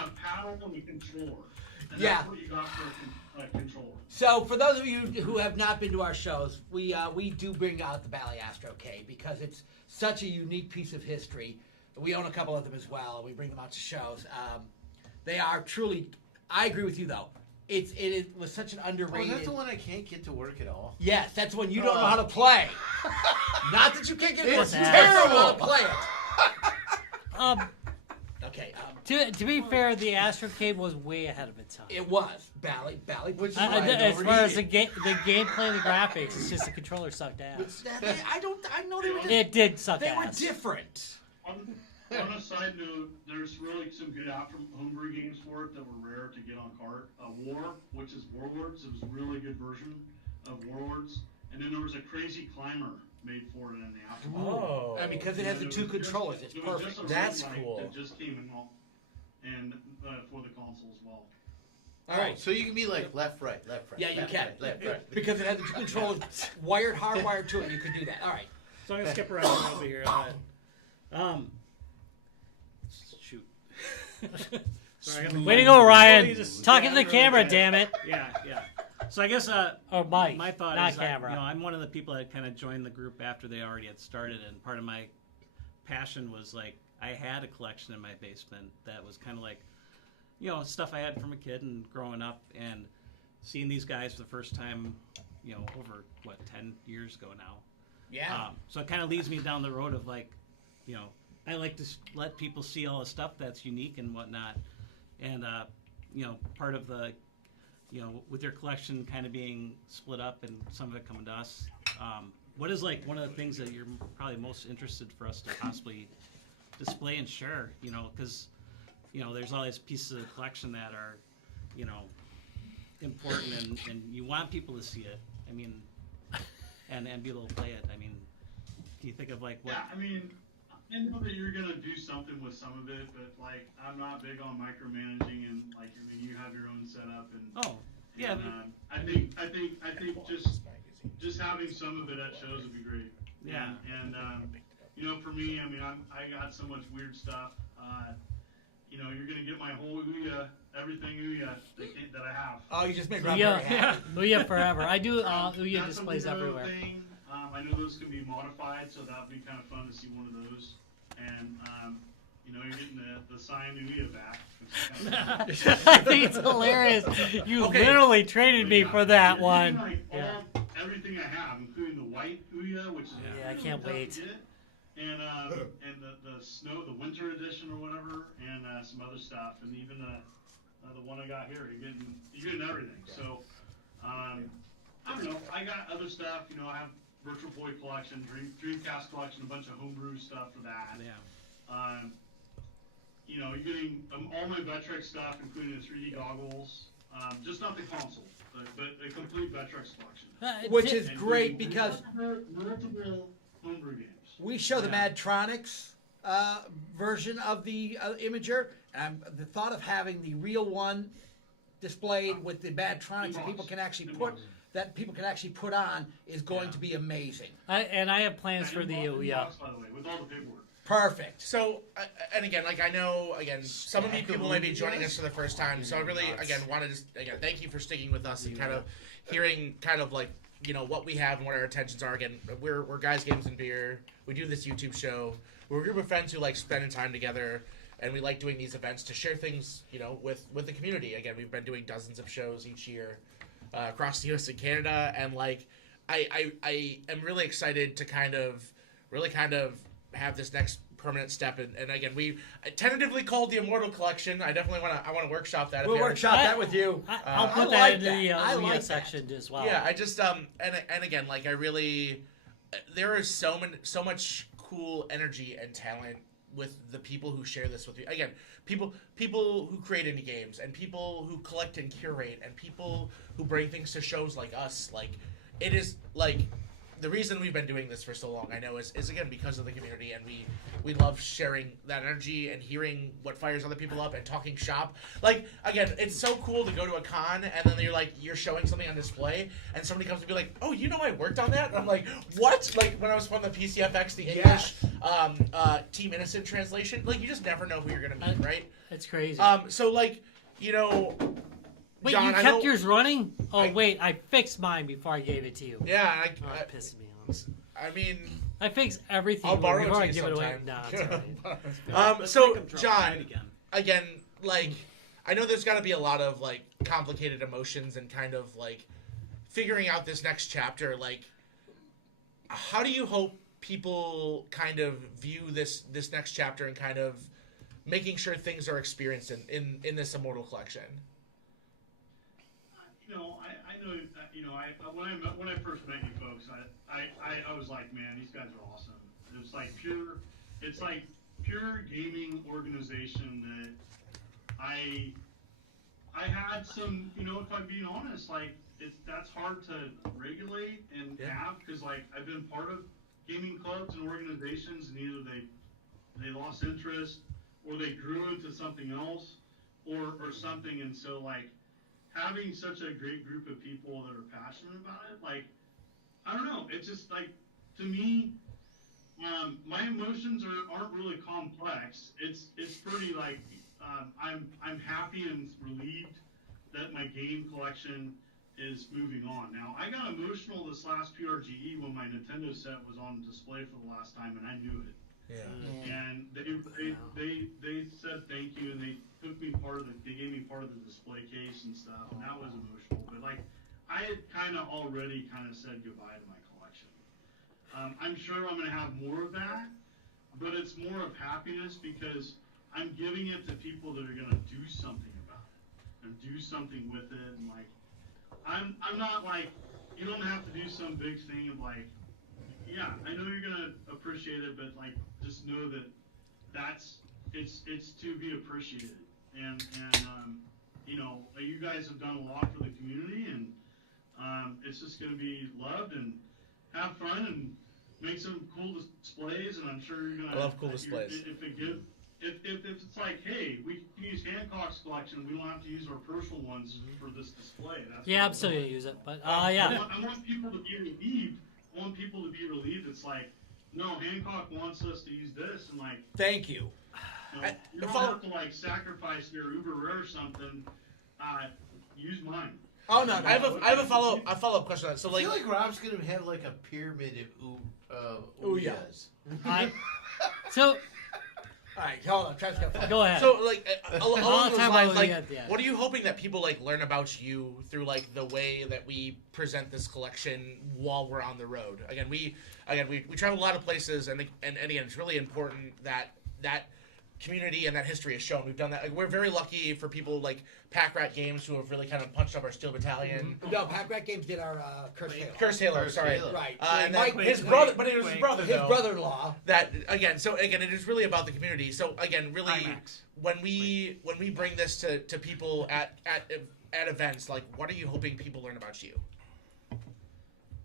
a paddle and a controller. And that's what you got for a controller. So for those of you who have not been to our shows, we do bring out the Valley Astrocade because it's such a unique piece of history. We own a couple of them as well, and we bring them out to shows. They are truly. I agree with you though. It was such an underrated. Oh, that's the one I can't get to work at all. Yes, that's one you don't know how to play. Not that you can't get it. It's It's terrible to play it. Okay. To be fair, the Astrocade was way ahead of its time. It was Bally, which is As far as the gameplay and the graphics, it's just the controller sucked ass. I know they were. It did suck They ass. were different. On a side note, there's really some good homebrew games for it that were rare to get on cart. War, which is Warlords, it was a really good version of Warlords. And then there was a Crazy Climber made for it in the aftermarket. Oh. And because it has the two controllers, it's It was perfect. just a That's roguelike cool. That just came in and for the console as well. All right. So you can be like left, right, left, right. Yeah, you left, can. Right, left, right. Because it has the two controllers hardwired to it. You can do that. All right. So I'm gonna skip around a little bit here. Shoot. Sorry, I got the Way to button. go, Oh, Ryan. you just- Talking to the yeah, camera, yeah. damn it. Yeah. So I guess Or Mike, my thought not is, camera. I'm one of the people that kind of joined the group after they already had started, and part of my passion was like I had a collection in my basement that was kind of like, stuff I had from a kid and growing up, and seeing these guys for the first time, over 10 years ago now. Yeah. So it kind of leads me down the road of like, I like to let people see all the stuff that's unique and whatnot, and part of the, with your collection kind of being split up and some of it coming to us, what is like one of the things that you're probably most interested for us to possibly display and share? Because there's all these pieces of the collection that are, important and you want people to see it. I mean, and be able to play it. I mean, can you think of like what? Yeah, I mean, I know that you're gonna do something with some of it, but like I'm not big on micromanaging and like you have your own setup and. Oh, yeah. And, I think just having some of it at shows would be great. Yeah. And for me, I mean, I got so much weird stuff. You're gonna get my whole Ouya, everything Ouya that I have. Oh, you just made Rob very happy. Ouya forever. I do Ouya Got some displays Hero everywhere. Thing. I know those can be modified, so that would be kind of fun to see one of those. And you're getting the signed Ouya back. Which is kind of fun. I think it's hilarious. You literally traded me for that You're one. getting, like, Yeah. everything I have, including the white Ouya, which is Yeah, I really can't tough to wait. get. And the winter edition or whatever, and some other stuff, and even the one I got here, you're getting everything. So I don't know. I got other stuff. I have Virtual Boy collection, Dreamcast collection, a bunch of homebrew stuff for that. Yeah. You're getting all my Vectrex stuff, including the 3D goggles. Just not the console, but a complete Vectrex collection. Which is And great doing because multiple homebrew games. we show the Madtronics version of the Imager, and the thought of having the real one displayed with the Madtronics that people can actually put on is going to be amazing. I have plans for the Ouya. Box, by the way, with all the paperwork. Perfect. So, and again, like I know, again, some of you people may be joining us for the first time, so I really, again, want to just, again, thank you for sticking with us and kind of hearing kind of like, what we have and what our intentions are. Again, we're Guys, Games, and Beer. We do this YouTube show. We're a group of friends who like spending time together, and we like doing these events to share things, with the community. Again, we've been doing dozens of shows each year across the U.S. and Canada, and like, I am really excited to kind of have this next permanent step, and again, we tentatively called the Immortal Collection. I definitely want to workshop that. We'll workshop that with you. I'll put I that like into that. the I Ouya like that. section as well. Yeah, I just and again, like I really, there is so much cool energy and talent with the people who share this with you. Again, people who create indie games, and people who collect and curate, and people who bring things to shows like us. Like, it is like the reason we've been doing this for so long, I know, is again because of the community, and we love sharing that energy and hearing what fires other people up and talking shop. Like, again, it's so cool to go to a con and then you're showing something on display and somebody comes to be like, oh, I worked on that? And I'm like, what? Like, when I was on the PCFX, the English Team Innocent translation, like, you just never know who you're going to meet, right? It's crazy. So, like, Wait, John, you I kept know- yours running? Oh, wait, I fixed mine before I gave it to you. Yeah, Oh, it pisses me off. I mean... I fix everything I'll borrow it before to I you give it away. sometime. No, it's all right. So, Make 'em drop John, right again, like, I know there's got to be a lot of, like, complicated emotions and kind of, like, figuring out this next chapter. Like, how do you hope people kind of view this next chapter and kind of making sure things are experienced in this Immortal collection? I know, when I first met you folks, I was like, man, these guys are awesome. It's like pure gaming organization that I had some, if I'm being honest, like that's hard to regulate and have, because like I've been part of gaming clubs and organizations, and either they lost interest or they grew into something else or something, and so like having such a great group of people that are passionate about it, like, I don't know, it's just like, to me, my emotions aren't really complex. It's pretty like, I'm happy and relieved that my game collection is moving on. Now, I got emotional this last PRGE when my Nintendo set was on display for the last time, and I knew it. Yeah. And they said thank you, and they gave me part of the display case and stuff, and that was emotional. But like, I had kind of already said goodbye to my collection. I'm sure I'm gonna have more of that, but it's more of happiness because I'm giving it to people that are gonna do something about it and do something with it. And like, I'm not like, you don't have to do some big thing of like, yeah, I know you're gonna appreciate it, but like, just know that it's to be appreciated. And you guys have done a lot for the community, and it's just gonna be loved, and have fun and make some cool displays. And I'm sure you're gonna. I love cool displays. If it's like, hey, we can use Hancock's collection, we don't have to use our personal ones for this display. That's I'm still gonna use it, but I want people to be relieved. It's like, no, Hancock wants us to use this, and like, Thank you. you don't have to like sacrifice your Uber Rare or something. Use mine. Oh no, I have a follow-up question on that. So I like, feel like Rob's gonna have like a pyramid of Ouya's. So All right, hold on. Travis got go ahead. so like along those time lines, I like, at the end. what are you hoping that people like learn about you through like the way that we present this collection while we're on the road? Again, we travel a lot of places, and again, it's really important that community and that history is shown. We've done that. Like, we're very lucky for people like Pack Rat Games who have really kind of punched up our Steel Battalion. No, Pack Rat Games did our Curse Halo. Curse Halo, sorry. Halo. Right. And Mike, his brother, but it was his brother, his though. brother-in-law. That again, it is really about the community. So again, really, IMAX. when we bring this to people at events, like, what are you hoping people learn about you?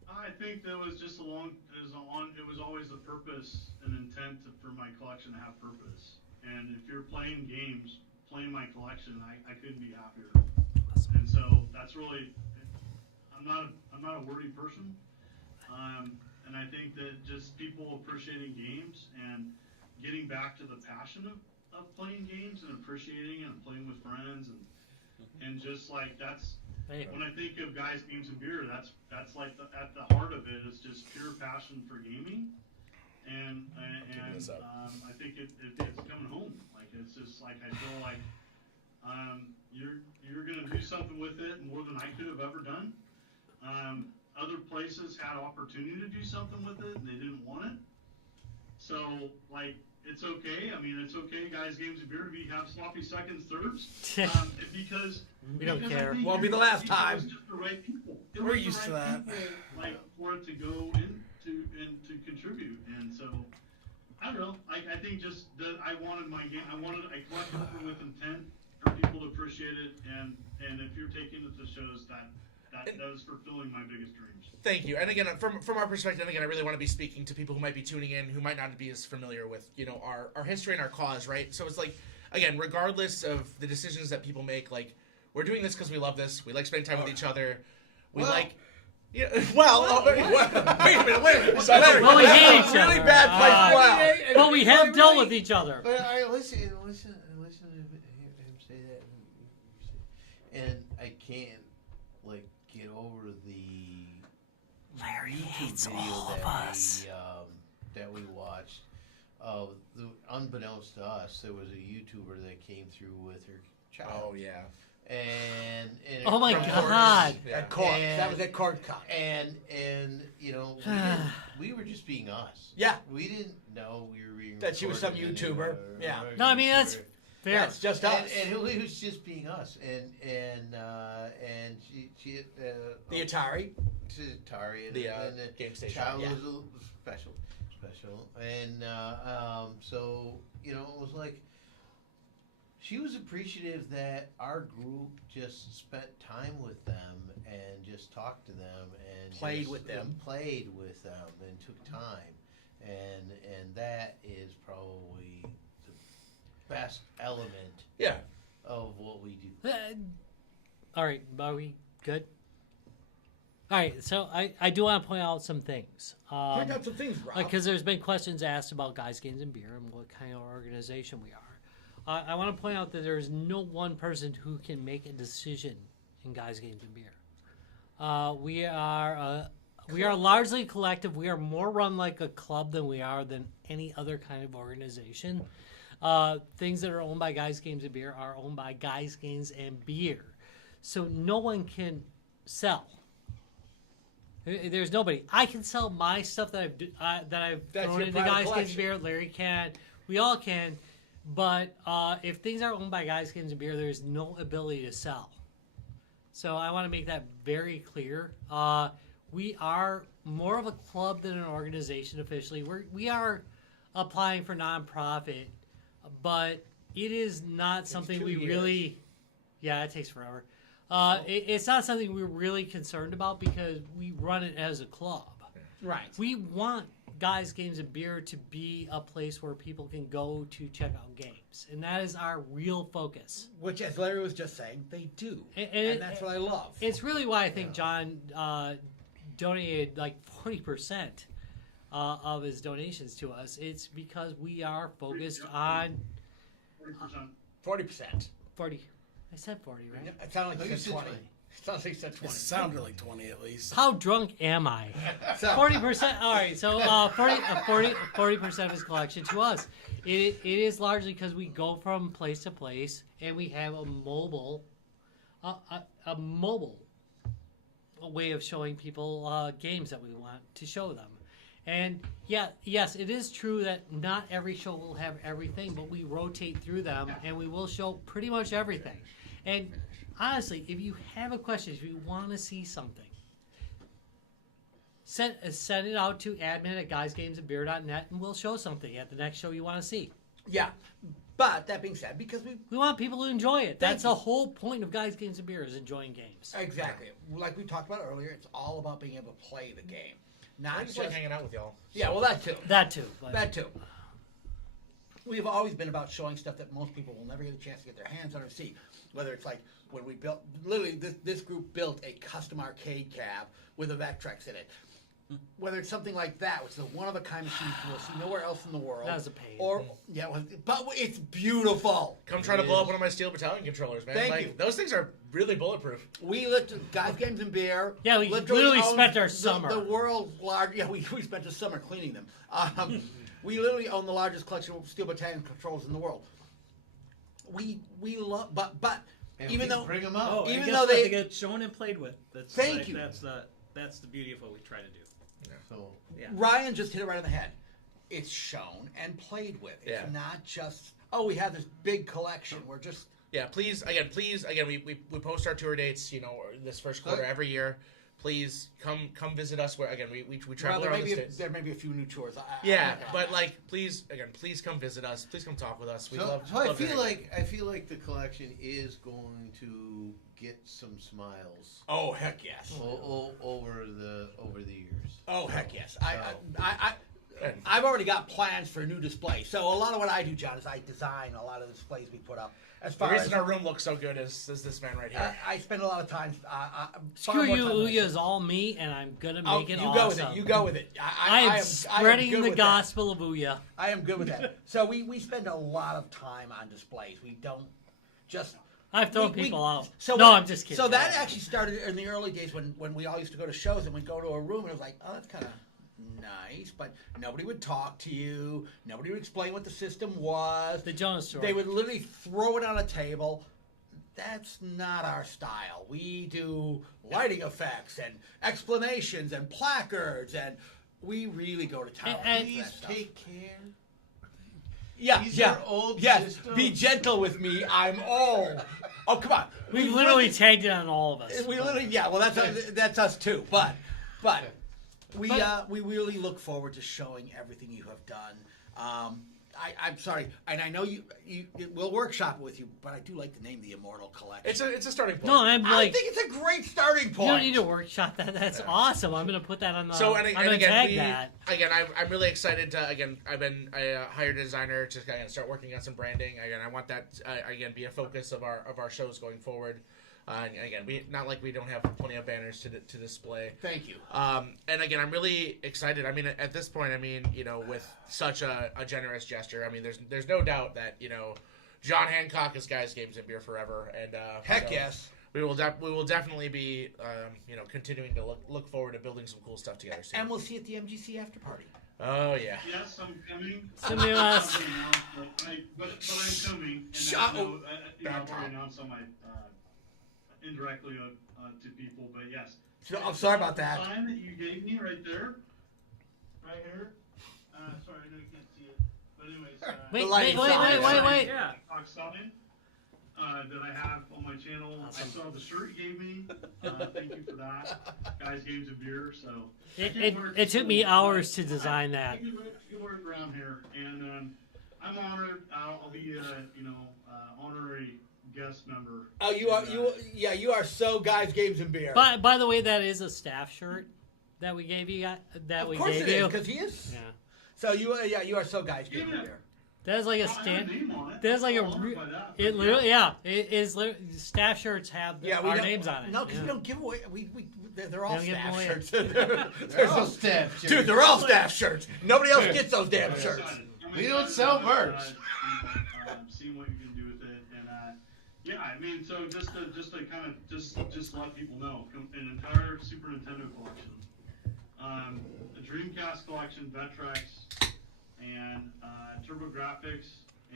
I think there was just it was always the purpose and intent for my collection to have purpose. And if you're playing games, playing my collection, I couldn't be happier. And so that's really, I'm not a wordy person. And I think that just people appreciating games and getting back to the passion of playing games and appreciating and playing with friends and just like when I think of Guys, Games, and Beer, that's like at the heart of it is just pure passion for gaming, and I think it's coming home. Like, it's just like, I feel like you're gonna do something with it more than I could have ever done. Other places had opportunity to do something with it and they didn't want it. So like, it's okay. I mean, it's okay, Guys, Games, and Beer, if you have sloppy seconds, thirds, because we don't care. Won't be the last It time. was just the right people. We're used to that. Like, for it to go into and to contribute, and so I don't know. I think just that I wanted my game. I collected it with intent for people to appreciate it, and if you're taking it to shows, that is fulfilling my biggest dreams. Thank you. And again, from our perspective, and again, I really want to be speaking to people who might be tuning in, who might not be as familiar with, our history and our cause, right? So it's like, again, regardless of the decisions that people make, like, we're doing this because we love this. We like spending time with each other. We like... Yeah, wait a minute. Well, we hate each other. Really bad place. But we have dealt with each other. But I listen to him say that, and I can't like get over the Larry hates video all of us. that we watched. Unbeknownst to us, there was a YouTuber that came through with her child. Oh, yeah. and Oh my from God. Corks. At Cork. And- That was at Cork Cup. And you know, we were just being us. Yeah. We didn't know we were being That she was some recorded YouTuber. or Yeah. No, I mean, that's YouTuber. fair. That's just us. And it was just being us, and she The Atari. Atari and The game station. child Yeah. was a little special, and so you know it was like she was appreciative that our group just spent time with them and just talked to them and Played just- with them. and played with them and took time, and that is probably the best element Yeah. of what we do. All right, are we good? All right, so I do want to point out some things. Point out some things, Rob. Because there's been questions asked about Guys, Games, and Beer and what kind of organization we are. I want to point out that there is no one person who can make a decision in Guys, Games, and Beer. We are largely collective. We are more run like a club than any other kind of organization. Things that are owned by Guys, Games, and Beer are owned by Guys, Games, and Beer. So no one can sell. There's nobody. I can sell my stuff that I've That's thrown your into private Guys, Games, collection. Beer. Larry can. We all can. But if things are owned by Guys, Games, and Beer, there's no ability to sell. So I want to make that very clear. We are more of a club than an organization officially. We are applying for nonprofit, but it is not something 2 we years. really. Yeah, it takes forever. It's not something we're really concerned about because we run it as a club. Right. We want Guys, Games, and Beer to be a place where people can go to check out games, and that is our real focus. Which, as Larry was just saying, they do. And And that's what I love. It's really why I think John donated like 40% of his donations to us. It's because we are focused on 40%. 40%. 40. I said 40, right? It sounded like No, you said 20. 20. It sounds like you said 20. It sounded like 20 at least. How drunk am I? So, 40%. All right, so 40% of his collection to us. It is largely because we go from place to place and we have a mobile way of showing people games that we want to show them. And yes, it is true that not every show will have everything, but we rotate through them and we will show pretty much everything. And honestly, if you have a question, if you want to see something, send it out to admin@guysgamesandbeer.net and we'll show something at the next show you want to see. yeah. But that being said, because We want people to enjoy it. That's you. the whole point of Guys, Games, and Beer is enjoying games. Exactly. Like we talked about earlier, it's all about being able to play the game. Not I just like just... hanging out with y'all. Yeah, well, that too. That too. But That too. We've always been about showing stuff that most people will never get a chance to get their hands on or see. Whether it's like when we built, literally this group built a custom arcade cab with a Vectrex in it. Whether it's something like that, which is a one-of-a-kind machine you will see nowhere else in the world. That was a pain. Or, yeah, well, but it's beautiful. Come try to blow up one of my Steel Battalion controllers, man. Thank like, you. Those things are really bulletproof. We lived Guys, Games, and Beer. Yeah, we literally owned spent our summer. The world's largest. Yeah, we spent the summer cleaning them. We literally own the largest collection of Steel Battalion controls in the world. We love, but And even we though bring them up. Oh, and even guess though what? they- They get shown and played with. That's Thank like, you. That's the beauty of what we try to do. So Yeah. Ryan just hit it right on the head. It's shown and played with. It's Yeah. not just we have this big collection. We're just Yeah, please, again, we post our tour dates, this first quarter Okay. every year. Please come visit us. Where again we travel there around may the be states. there may be a few new tours. Yeah, but please come visit us. Please come talk with us. We love. I love feel hearing- like the collection is going to get some smiles oh heck yes. over the years. Oh heck yes. And- I've already got plans for a new display. So a lot of what I do, John, is I design a lot of the displays we put up. As The far as reason our room looks so good is this man right here. I spend a lot of time. screw you, Ouya is all me, and I'm gonna make it you awesome. go with it. You go with it. I am spreading good the with gospel of Ouya. that. I am good with that. So we spend a lot of time on displays. We don't just. I've thrown we- people out. So no, when- I'm just kidding. So that actually started in the early days when we all used to go to shows and we'd go to a room and it was like, oh, that's kind of nice, but nobody would talk to you. Nobody would explain what the system was. The Jonas story. They would literally throw it on a table. that's not our style. We do lighting effects and explanations and placards, and we really go to town. And- with Please that stuff. take care. Yeah, These yeah, are old yes. systems. Be gentle with me. I'm old. Oh, come on. We've literally tagged it on all of us. We literally, yeah. Well, that's us too. But we really look forward to showing everything you have done. I'm sorry, and I know you we'll workshop it with you, but I do like the name the Immortal Collection. It's a starting point. No, I'm I like, think it's a great starting you point. don't need to workshop that. That's awesome. I'm gonna put that on the. So I'm and gonna again, tag that. I'm really excited to I hired a designer to start working on some branding. Again, I want that be a focus of our shows going forward. And again, not like we don't have plenty of banners to display. Thank you. And again, I'm really excited. I mean, at this point, I mean, with such a generous gesture, I mean, there's no doubt that John Hancock is Guys, Games, and Beer Forever, and Heck yes. we will definitely be continuing to look forward to building some cool stuff together soon. And we'll see you at the MGC after party. Oh yeah. Yes, I'm coming. Somebody else. But I'm coming. And Shut I know, bad I've already time. announced on my indirectly to people, but yes. So, I'm sorry about that. The sign that you gave me right there, right here. Sorry, I know you can't see it, but anyways. Wait. Yeah. Sign that I have on my channel. I saw the shirt you gave me. Thank you for that. Guys, Games, and Beer. So It took me hours to design that. You can work around here, and I'm honored. I'll be honorary guest member. Oh, you are so Guys, Games, and Beer. By the way, that is a staff shirt that we gave you. Of course it is, because he is. Yeah. So you are so Guys, Games, and Beer. That is like a I have stand. name on it. There's like I'll honor by that. it literally, yeah. It is literally, staff shirts have our don't- names on it. No, because yeah. we don't give away. They're all don't give staff away. shirts. They're all staff shirts. Dude, they're all staff shirts. Nobody else gets those damn I'm shirts. excited. I'm We excited don't sell about it, merch. Seeing what you can do with it, and yeah, I mean, so just to kind of just let people know, an entire Super Nintendo collection, a Dreamcast collection, Vectrex, and TurboGrafx,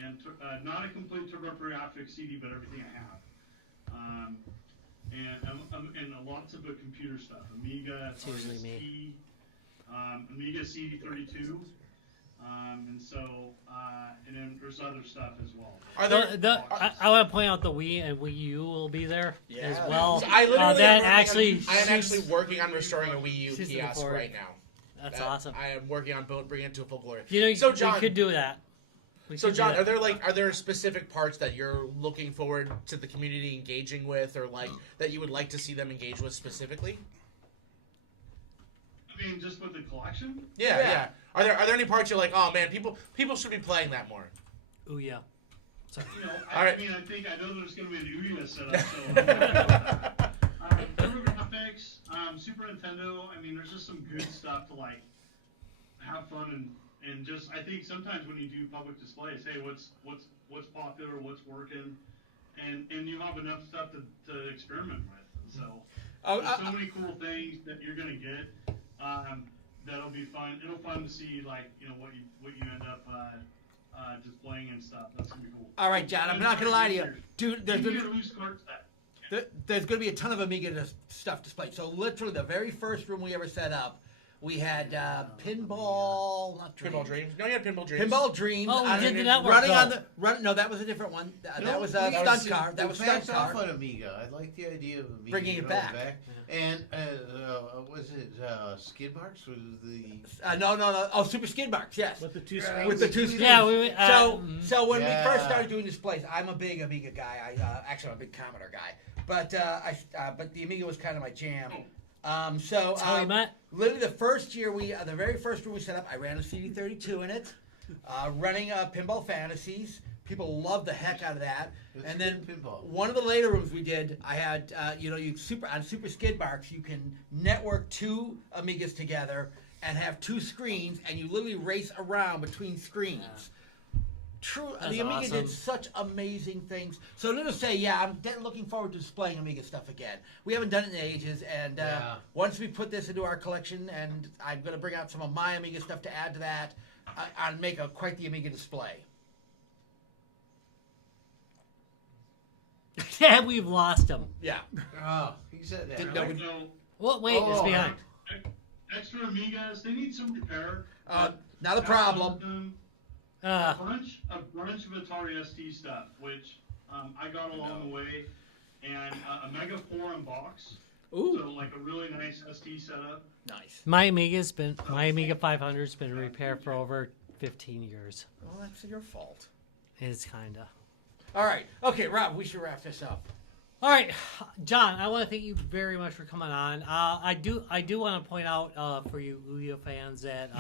and not a complete TurboGrafx CD, but everything I have, and lots of the computer stuff, Amiga, It's usually me. Amiga CD32. And so, and then there's other stuff as well. Are there? I want to point out the Wii and Wii U will be there Yeah. as well. So I literally that am actually I am shoots- actually working on restoring a Wii U shoots to the kiosk forward. right now. That's That- awesome. I am working on bringing it to a full glory. So John, we could do that. So John, are there specific parts that you're looking forward to the community engaging with, or that you would like to see them engage with specifically? I mean, just with the collection? Yeah. Are there any parts you're like, oh man, people should be playing that more? Ooh yeah. You know, All right. I mean, I know there's going to be an Ouya setup, so. TurboGrafx, Super Nintendo, I mean, there's just some good stuff to have fun and just, I think sometimes when you do public displays, hey, what's popular, what's working, and you have enough stuff to experiment with. So, there's so many cool things that you're gonna get. That'll be fun. It'll fun to see what you end up displaying and stuff. That's gonna be cool. All right, John. I'm not gonna lie to you, dude. There's a loose card set. There's going to be a ton of Amiga stuff displayed. So literally, the very first room we ever set up, we had Pinball Dreams. No, you had Pinball Dreams. Pinball Dreams. Oh, we did the network, running on though. the no, that was a different one. That No, was we Stunt Car. That was Stunt backed off Car. on Amiga. I like the idea of Amiga Bringing it back. And was it Skid Marks? Was the No. Oh, Super Skid Marks. Yes. With the two Right. screens. With the two screens. Yeah, So when we first Yeah. started doing displays, I'm a big Amiga guy. Actually, I'm a big Commodore guy. But but the Amiga was kind of my jam. So That's how we met. literally the first year the very first room we set up, I ran a CD32 in it, running Pinball Fantasies. People loved the heck out of that. It's And then pinball. one of the later rooms we did, I had on Super Skid Marks, you can network two Amigas together and have two screens, and you literally race around between screens. True, That's the Amiga awesome. did such amazing things. So to say, yeah, I'm looking forward to displaying Amiga stuff again. We haven't done it in ages, and once we put this into our collection, and I'm going to bring out some of my Amiga stuff to add to that, I'll make quite the Amiga display. And we've lost him. Yeah. Oh, he said that. Didn't right? know we- So, Well, wait, it's behind. extra Amigas, they need some repair. Not a problem. Uh, A bunch of Atari ST stuff, which I got along the way, and a Mega 4 box. Ooh. So like a really nice ST setup. Nice. my Amiga 500's been in repair for over 15 years. Well, that's your fault. It's kinda. All right. Okay, Rob, we should wrap this up. All right, John. I want to thank you very much for coming on. I do want to point out for you Ouya fans that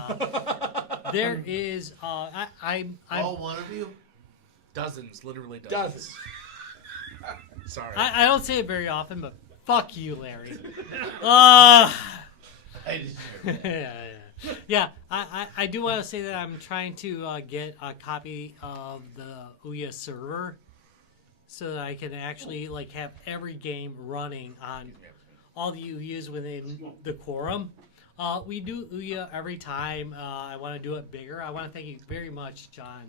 there is. I'm All one of you? Dozens, literally dozens. Dozens. Sorry. I don't say it very often, but fuck you, Larry. I deserve it. yeah. I do want to say that I'm trying to get a copy of the Ouya server so that I can actually like have every game running on all the Ouyas within the quorum. We do Ouya every time. I want to do it bigger. I want to thank you very much, John.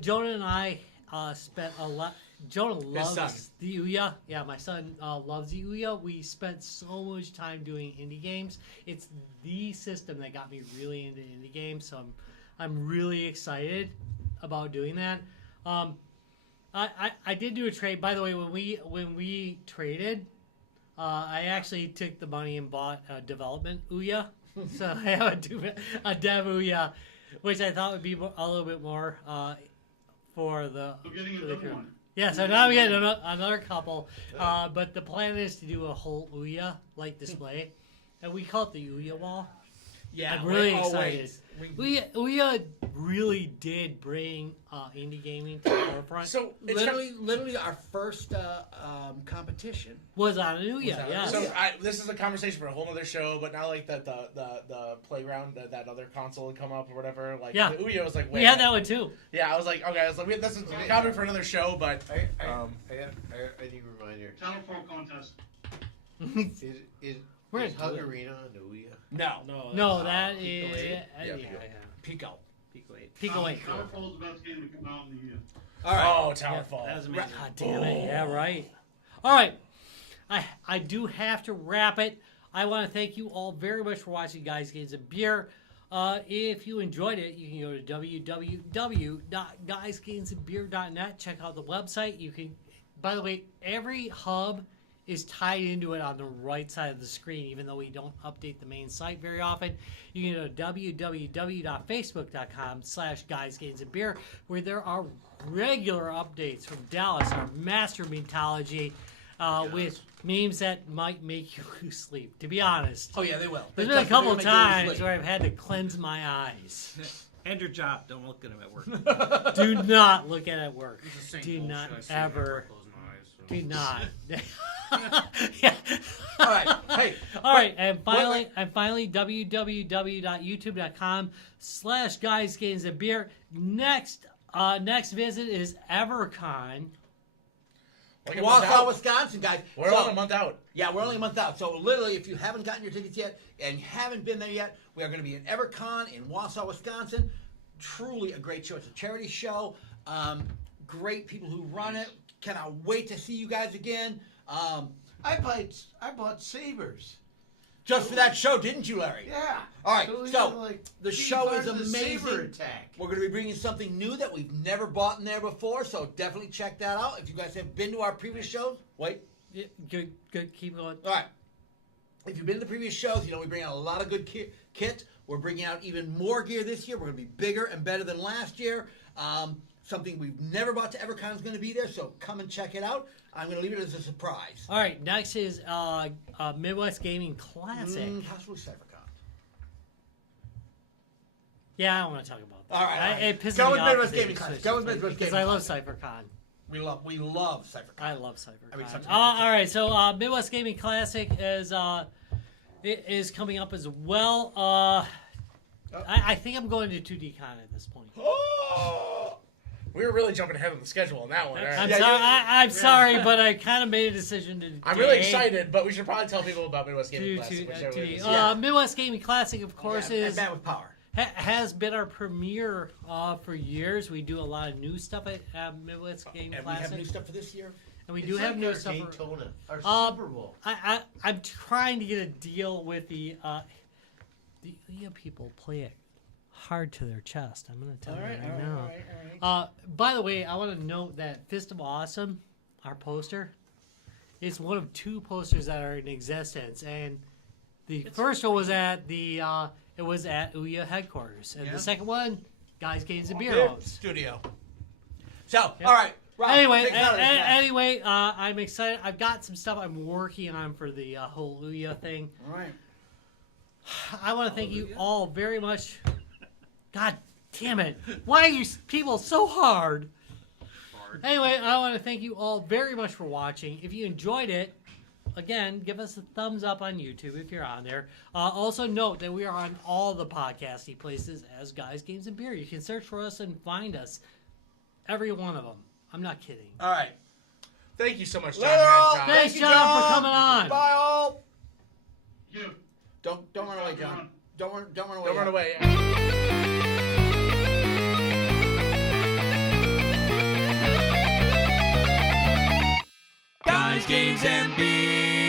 Jonah and I spent a lot. Jonah son. loves the Ouya. Yeah, my son loves the Ouya. We spent so much time doing indie games. It's the system that got me really into indie games, so I'm really excited about doing that. I did do a trade, by the way. When we traded, I actually took the money and bought a development Ouya. So I have a dev Ouya, which I thought would be a little bit more for the. So getting for the another crew. one. Yeah, so now we get another couple, but the plan is to do a whole Ouya like display, and we call it the Ouya wall. Yeah, I'm really wait, oh, excited. wait. Ouya really did bring indie gaming to the forefront. So it's Literally, our first competition. Was on an Ouya, on yeah. an So Ouya. this is a conversation for a whole other show, but now like the playground, that other console would come up or whatever. Like Yeah. the Ouya was like, We had that one too. Yeah, I was like, okay, this is a topic for another show, but I need a reminder. Telephone contest. Is We're gonna do Hug it. Arena on the Ouya? No. No, that is Pico 8. yeah. Pico. Pico 8. Pico 8. Towerfall's about to come out in the year. All right. oh, Towerfall. That was amazing. God damn it! Yeah, right. All right, I do have to wrap it. I want to thank you all very much for watching Guys, Games, and Beer. If you enjoyed it, you can go to www.guysgamesandbeer.net. Check out the website. You can, by the way, every hub is tied into it on the right side of the screen, even though we don't update the main site very often. You can go to www.facebook.com/guysgamesandbeer, where there are regular updates from Dallas, our master memeology, with memes that might make you lose sleep, to be honest. Oh yeah, they will. There's They're been a couple definitely gonna make you times lose where I've had to cleanse my eyes. And your job. Don't look at him at work. Do not look at it at work. It's the same Do bullshit not I see ever. after I close my eyes, so. Do not. Yeah. All right. Hey. All right, and finally, www.youtube.com/guysgamesandbeer. Next visit is EverCon. Like a month Wausau, out. Wisconsin, guys. We're only a month out. Yeah, we're only a month out. So literally, if you haven't gotten your tickets yet and haven't been there yet, we are going to be in EverCon in Wausau, Wisconsin. Truly a great show. It's a charity show. Great people who run it. Cannot wait to see you guys again. I bought sabers. Just for that show, didn't you, Larry? Yeah. All right, we so, were like, the be show part is of the Saber amazing. attack. We're going to be bringing something new that we've never bought in there before, so definitely check that out. If you guys have been to our previous shows, wait. Yeah, good. Keep going. All right. If you've been to the previous shows, you know we bring out a lot of good kit. We're bringing out even more gear this year. We're going to be bigger and better than last year. Something we've never bought to EverCon is going to be there, so come and check it out. I'm going to leave it as a surprise. All right, next is Midwest Gaming Classic. Possibly CyberCon. Yeah, I don't want to talk about that. All right. It pisses Go me with off Midwest that they Gaming do Classic. such Go with things, Midwest because Gaming I love Classic. CyberCon. We love CyberCon. I love CyberCon. I mean, CyberCon. All right, so Midwest Gaming Classic is coming up as well. I think I'm going to 2DCon at this point. Oh! We were really jumping ahead of the schedule on that one. All right. I'm Yeah, sorry, yeah. I'm sorry, but I kind of made a decision to. I'm really excited, but we should probably tell people about Midwest Gaming To Classic. which 2D. everybody is. Yeah. Midwest Gaming Classic, of course, Yeah, is and Man with Power. has been our premiere for years. We do a lot of new stuff at Midwest Game And Classic. we have new stuff for this year. And we It's do like have new our stuff. Daytona, our Super Bowl. I'm trying to get a deal with the Ouya people play it hard to their chest. I'm going to tell you right now. All right. By the way, I want to note that Fist of Awesome, our poster, is one of 2 posters that are in existence, and the first one was at the Ouya headquarters, and the second one, Guys, Games, and Beer owns. Studio. So, all right. Rob, Anyway, take us out of this, guys. I'm excited. I've got some stuff I'm working on for the whole Ouya thing. All right. I want to thank you all very much. God damn it. Why are you people so hard? Anyway, I want to thank you all very much for watching. If you enjoyed it, again, give us a thumbs up on YouTube if you're on there. Also note that we are on all the podcasting places as Guys, Games, and Beer. You can search for us and find us. Every one of them. I'm not kidding. All right. Thank you so much, John. Later, all. Hancock. Thanks, Thank you, John, for coming on. Bye, all. You. Don't run away, John. Don't run away. Don't run away. Guys, games, and beer.